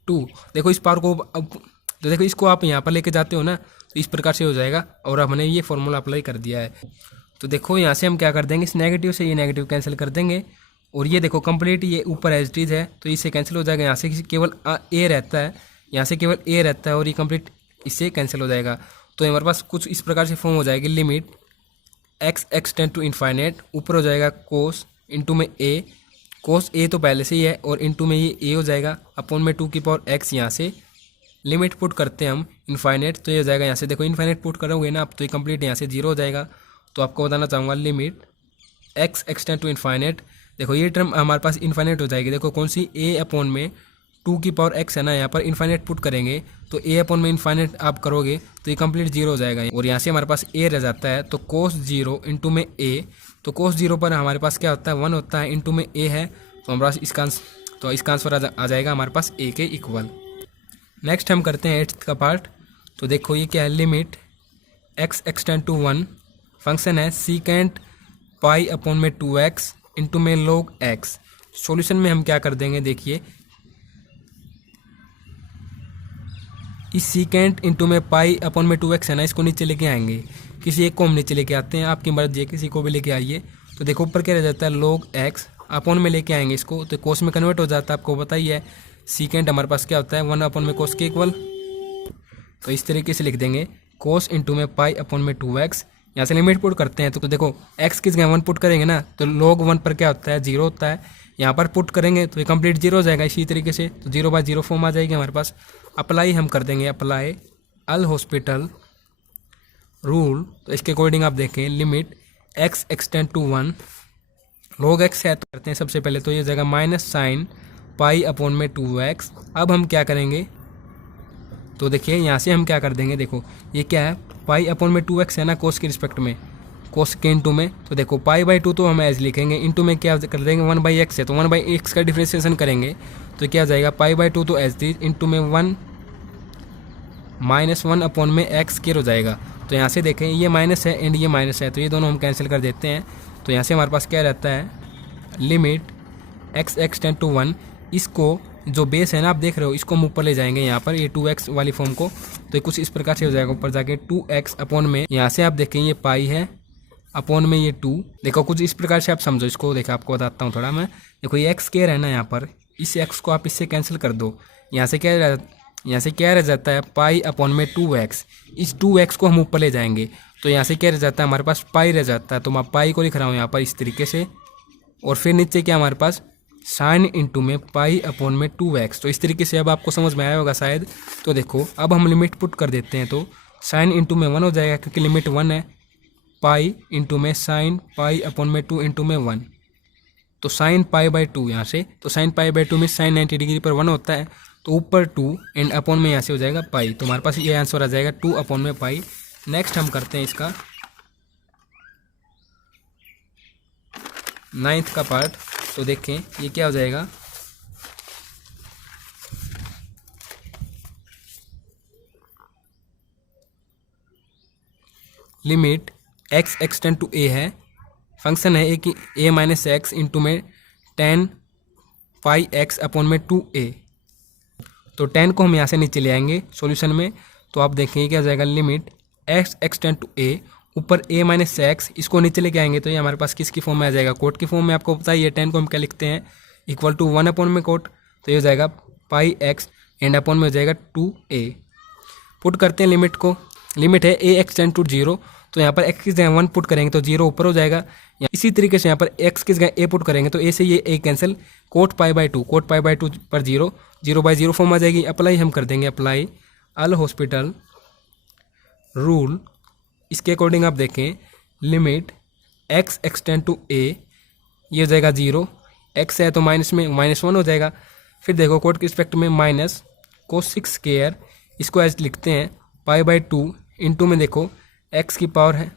2। देखो इस पावर को तो देखो इसको आप यहाँ पर लेके जाते हो ना तो इस प्रकार से हो जाएगा, और हमने ये फॉर्मूला अप्लाई कर दिया है। तो देखो यहाँ से हम क्या कर देंगे, इस नेगेटिव से ये नेगेटिव कैंसिल कर देंगे, और ये देखो कंप्लीट ये ऊपर एज इट इज है तो इससे कैंसिल हो जाएगा। यहाँ से केवल a रहता है, यहाँ से केवल a रहता है और ये कंप्लीट इससे कैंसिल हो जाएगा। तो हमारे पास कुछ इस प्रकार से फॉर्म हो जाएगी, limit x extend to infinite, ऊपर हो जाएगा कोस इंटू में a, कोस a तो पहले से ही है और इंटू में ये a हो जाएगा अपॉन में 2 की पावर x। यहाँ से लिमिट पुट करते हैं हम इनफाइनाइट तो ये हो जाएगा, यहाँ से देखो इनफाइनाइट पुट करोगे ना आप तो ये कंप्लीट यहाँ से 0 हो जाएगा। तो आपको बताना चाहूँगा limit x extend to infinite, देखो ये टर्म हमारे पास इनफाइनाइट हो जाएगी। देखो कौन सी, a अपॉन में 2 की पावर x है ना, यहाँ पर इनफाइनाइट पुट करेंगे तो a अपॉन में इनफाइनाइट आप करोगे तो ये कंप्लीट 0 हो जाएगा, और यहाँ से हमारे पास a रह जाता है। तो कोस 0 इंटू में a, तो कोस 0 पर हमारे पास क्या होता है 1 होता है, इंटू में a है तो हमारे पास इसका आंसर आ जाएगा हमारे पास a के इक्वल। नेक्स्ट हम करते हैं 8th का पार्ट। तो देखो ये क्या है, limit x extend to 1, function है सीकेंट पाई अपॉन में 2x इंटू में log x। सॉल्यूशन में हम क्या कर देंगे, देखिए इस सीकेंट इंटू में पाई अपॉन में 2x है ना, इसको नीचे लेके आएंगे, किसी एक को हम नीचे लेके आते हैं, आपकी मर्जी है किसी को भी लेके आइए। तो देखो ऊपर क्या रह जाता है log x, अपॉन में लेके आएंगे इसको तो कोस में कन्वर्ट हो जाता है, आपको पता ही है। सीकेंट हमारे पास क्या होता है 1 अपॉन में कोस के इक्वल। तो इस तरीके से लिख देंगे कोस इंटू में पाई अपॉन में 2x। यहाँ से लिमिट पुट करते हैं तो देखो x किस जगह 1 पुट करेंगे ना तो log 1 पर क्या होता है 0 होता है। यहाँ पर पुट करेंगे तो ये कंप्लीट 0 हो जाएगा इसी तरीके से, तो 0/0 फॉर्म आ जाएगी हमारे पास। अप्लाई हम कर देंगे अप्लाई अल हॉस्पिटल रूल। तो इसके अकॉर्डिंग आप देखें limit x extend to 1 log x है तो करते हैं सबसे पहले तो ये जगह माइनस साइन पाई अपॉन में 2x। अब हम क्या करेंगे तो देखिए यहाँ से हम क्या कर देंगे, देखो ये क्या है पाई अपॉन में 2x है ना कोस के रिस्पेक्ट में, कोस के इंटू में। तो देखो पाई/2 तो हम एज लिखेंगे, इंटू में क्या कर देंगे 1/x है तो 1/x का डिफ्रेंसिएशन करेंगे तो क्या जाएगा पाई/2 तो एज दी इंटू में 1 -1 अपॉन में x स्क्वायर हो जाएगा। तो यहाँ से देखें ये माइनस है एंड ये माइनस है तो ये दोनों हम कैंसिल कर देते हैं। तो यहाँ से हमारे पास क्या रहता है लिमिट x एक्सटेंड टू 1। इसको जो बेस है ना आप देख रहे हो इसको हम ऊपर ले जाएंगे यहाँ पर ये 2x वाली फॉर्म को, तो कुछ इस प्रकार से हो जाएगा ऊपर जाके 2x अपॉन में यहाँ से आप देखें ये पाई है अपॉन में ये 2। देखो कुछ इस प्रकार से आप समझो इसको, देखो आपको बताता हूँ थोड़ा मैं। देखो ये x स्क्वायर है ना यहाँ पर, इस x को आप इससे कैंसिल कर दो। यहाँ से क्या रह जाता है पाई अपॉन में 2x। इस 2x को हम ऊपर ले जाएंगे तो यहाँ से क्या रह जाता है हमारे पास पाई रह जाता है। तो मैं पाई को लिख रहा हूँ यहाँ पर इस तरीके से, और फिर नीचे क्या हमारे पास साइन इंटू में पाई अपॉन में 2x। तो इस तरीके से अब आपको समझ में आया होगा शायद। तो देखो अब हम लिमिट पुट कर देते हैं तो साइन इंटू में 1 हो जाएगा क्योंकि लिमिट 1 है, पाई इंटू में साइन पाई अपॉन में 2 इंटू में 1। तो साइन पाई/2 यहाँ से, तो साइन पाई/2 में साइन 90 डिग्री पर 1 होता है तो ऊपर 2 एंड अपॉन में यहाँ से हो जाएगा पाई। तो हमारे पास ये आंसर आ जाएगा 2 अपॉन में पाई। नेक्स्ट हम करते हैं इसका 9th का पार्ट। तो देखें ये क्या हो जाएगा limit x extend to a है, फंक्शन है कि a माइनस एक्स इंटू में 10 पाई x अपॉन में 2a। तो 10 को हम यहाँ से नीचे ले आएंगे सॉल्यूशन में। तो आप देखेंगे क्या हो जाएगा limit x extend to a ऊपर a माइनस एक्स, इसको नीचे लेके आएंगे तो ये हमारे पास किसकी फॉर्म में आ जाएगा कोट की फॉर्म में। आपको पता है ये 10 को हम क्या लिखते हैं इक्वल टू 1 अपॉन में कोट, तो ये हो जाएगा पाई x एंड अपॉन में हो जाएगा 2a। पुट करते हैं लिमिट को, लिमिट है a एक्सटेंड टू 0। तो यहाँ पर x की जगह 1 पुट करेंगे तो 0 ऊपर हो जाएगा। इसी तरीके से यहाँ पर x की जगह a पुट करेंगे तो a से ये a कैंसिल, कोट पाई/2 पर 0/0 फॉर्म आ जाएगी। अप्लाई हम कर देंगे अप्लाई अल हॉस्पिटल रूल। इसके अकॉर्डिंग आप देखें limit x extend to a, ये हो जाएगा 0, x है तो माइनस में -1 हो जाएगा। फिर देखो कोट के रिस्पेक्ट में माइनस कोस 6 स्क्वायर, इसको ऐसे लिखते हैं पाई/2 इंटू में देखो x की पावर है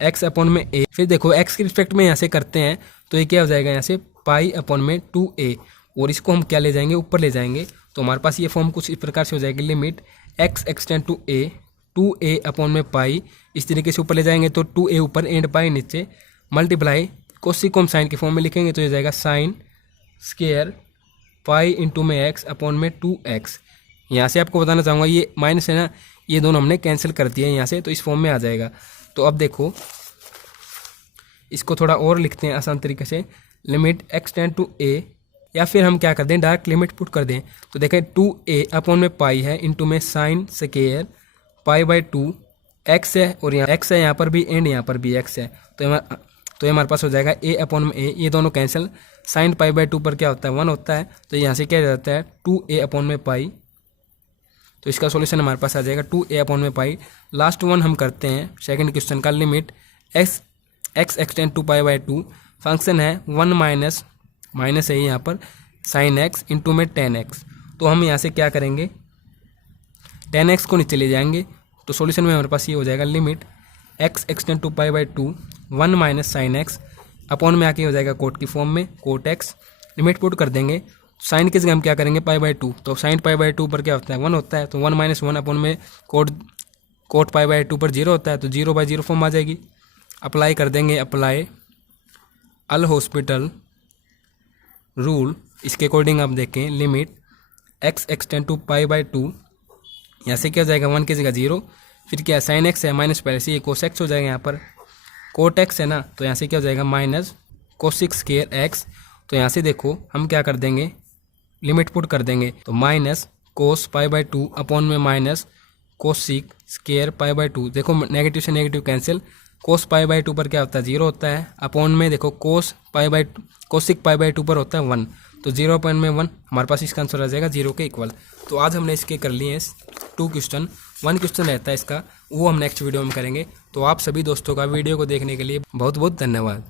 x अपॉन में a। फिर देखो x के रिस्पेक्ट में यहाँ से करते हैं तो ये क्या हो जाएगा यहाँ से पाई अपॉन में 2a, और इसको हम क्या ले जाएंगे ऊपर ले जाएंगे। तो हमारे पास ये फॉर्म कुछ इस प्रकार से हो जाएगी limit x extend to a 2a upon में पाई, इस तरीके से ऊपर ले जाएंगे तो 2a ऊपर एंड पाई नीचे, मल्टीप्लाई कोसी को हम साइन के फॉर्म में लिखेंगे तो ये जाएगा साइन स्क्वायर पाई इंटू में x अपॉन में 2x। यहाँ से आपको बताना चाहूँगा ये माइनस है ना, ये दोनों हमने कैंसिल कर दिया है यहाँ से, तो इस फॉर्म में आ जाएगा। तो अब देखो इसको थोड़ा और लिखते हैं आसान तरीके से लिमिट एक्सटेंड टू a, या फिर हम क्या कर दें डायरेक्ट लिमिट पुट कर दें। तो देखें 2a अपॉन में पाई है इंटू में साइन स्क्वायर पाई/2 x है, और यहाँ x है यहाँ पर भी एंड यहाँ पर भी x है। तो ये हमारे पास हो जाएगा a अपॉन में a, ये दोनों कैंसिल, साइन पाई/2 पर क्या होता है 1 होता है, तो यहाँ से क्या रहता है 2a अपॉन में पाई। तो इसका सॉल्यूशन हमारे पास आ जाएगा 2a अपॉन में पाई। लास्ट वन हम करते हैं सेकंड क्वेश्चन का limit x extend to pi, function है 1 माइनस है यहाँ पर साइन x इंटू में 10x। तो हम यहाँ से क्या करेंगे 10x को नीचे ले जाएंगे तो सॉल्यूशन में हमारे पास ये हो जाएगा limit x extend to pi 1 minus sine x upon में आके हो जाएगा कोट की फॉर्म में कोट x। लिमिट पुट कर देंगे, साइन की जगह हम क्या करेंगे पाई/2, तो साइन पाई/2 पर क्या होता है 1 होता है, तो 1 - 1 अपॉन में कोट पाई/2 पर 0 होता है, तो 0/0 फॉर्म आ जाएगी। अप्लाई कर देंगे अप्लाई अल हॉस्पिटल रूल। इसके अकॉर्डिंग आप देखें लिमिट x एक्सटेंड टू पाई/2, यहाँ से क्या हो जाएगा 1 की जगह 0, फिर क्या साइन x है माइनस पहले से ये कोस x हो जाएगा, यहाँ पर कोट x है ना, तो यहाँ से क्या हो जाएगा माइनस कोस 6 स्क्वायर x। तो यहाँ से देखो हम क्या कर देंगे लिमिट पुट कर देंगे तो minus cos pi by 2 upon में minus cosec square pi by 2। देखो नेगेटिव से negative cancel, cos pi by 2 पर क्या होता है 0 होता है, अपॉन में देखो कोसिक पाई बाई 2 पर होता है 1, तो 0.1 हमारे पास इसका आंसर आ जाएगा 0 के इक्वल। तो आज हमने इसके कर लिए 2 क्वेश्चन, 1 क्वेश्चन रहता है इसका, वो हम नेक्स्ट वीडियो में करेंगे। तो आप सभी दोस्तों का वीडियो को देखने के लिए बहुत बहुत धन्यवाद।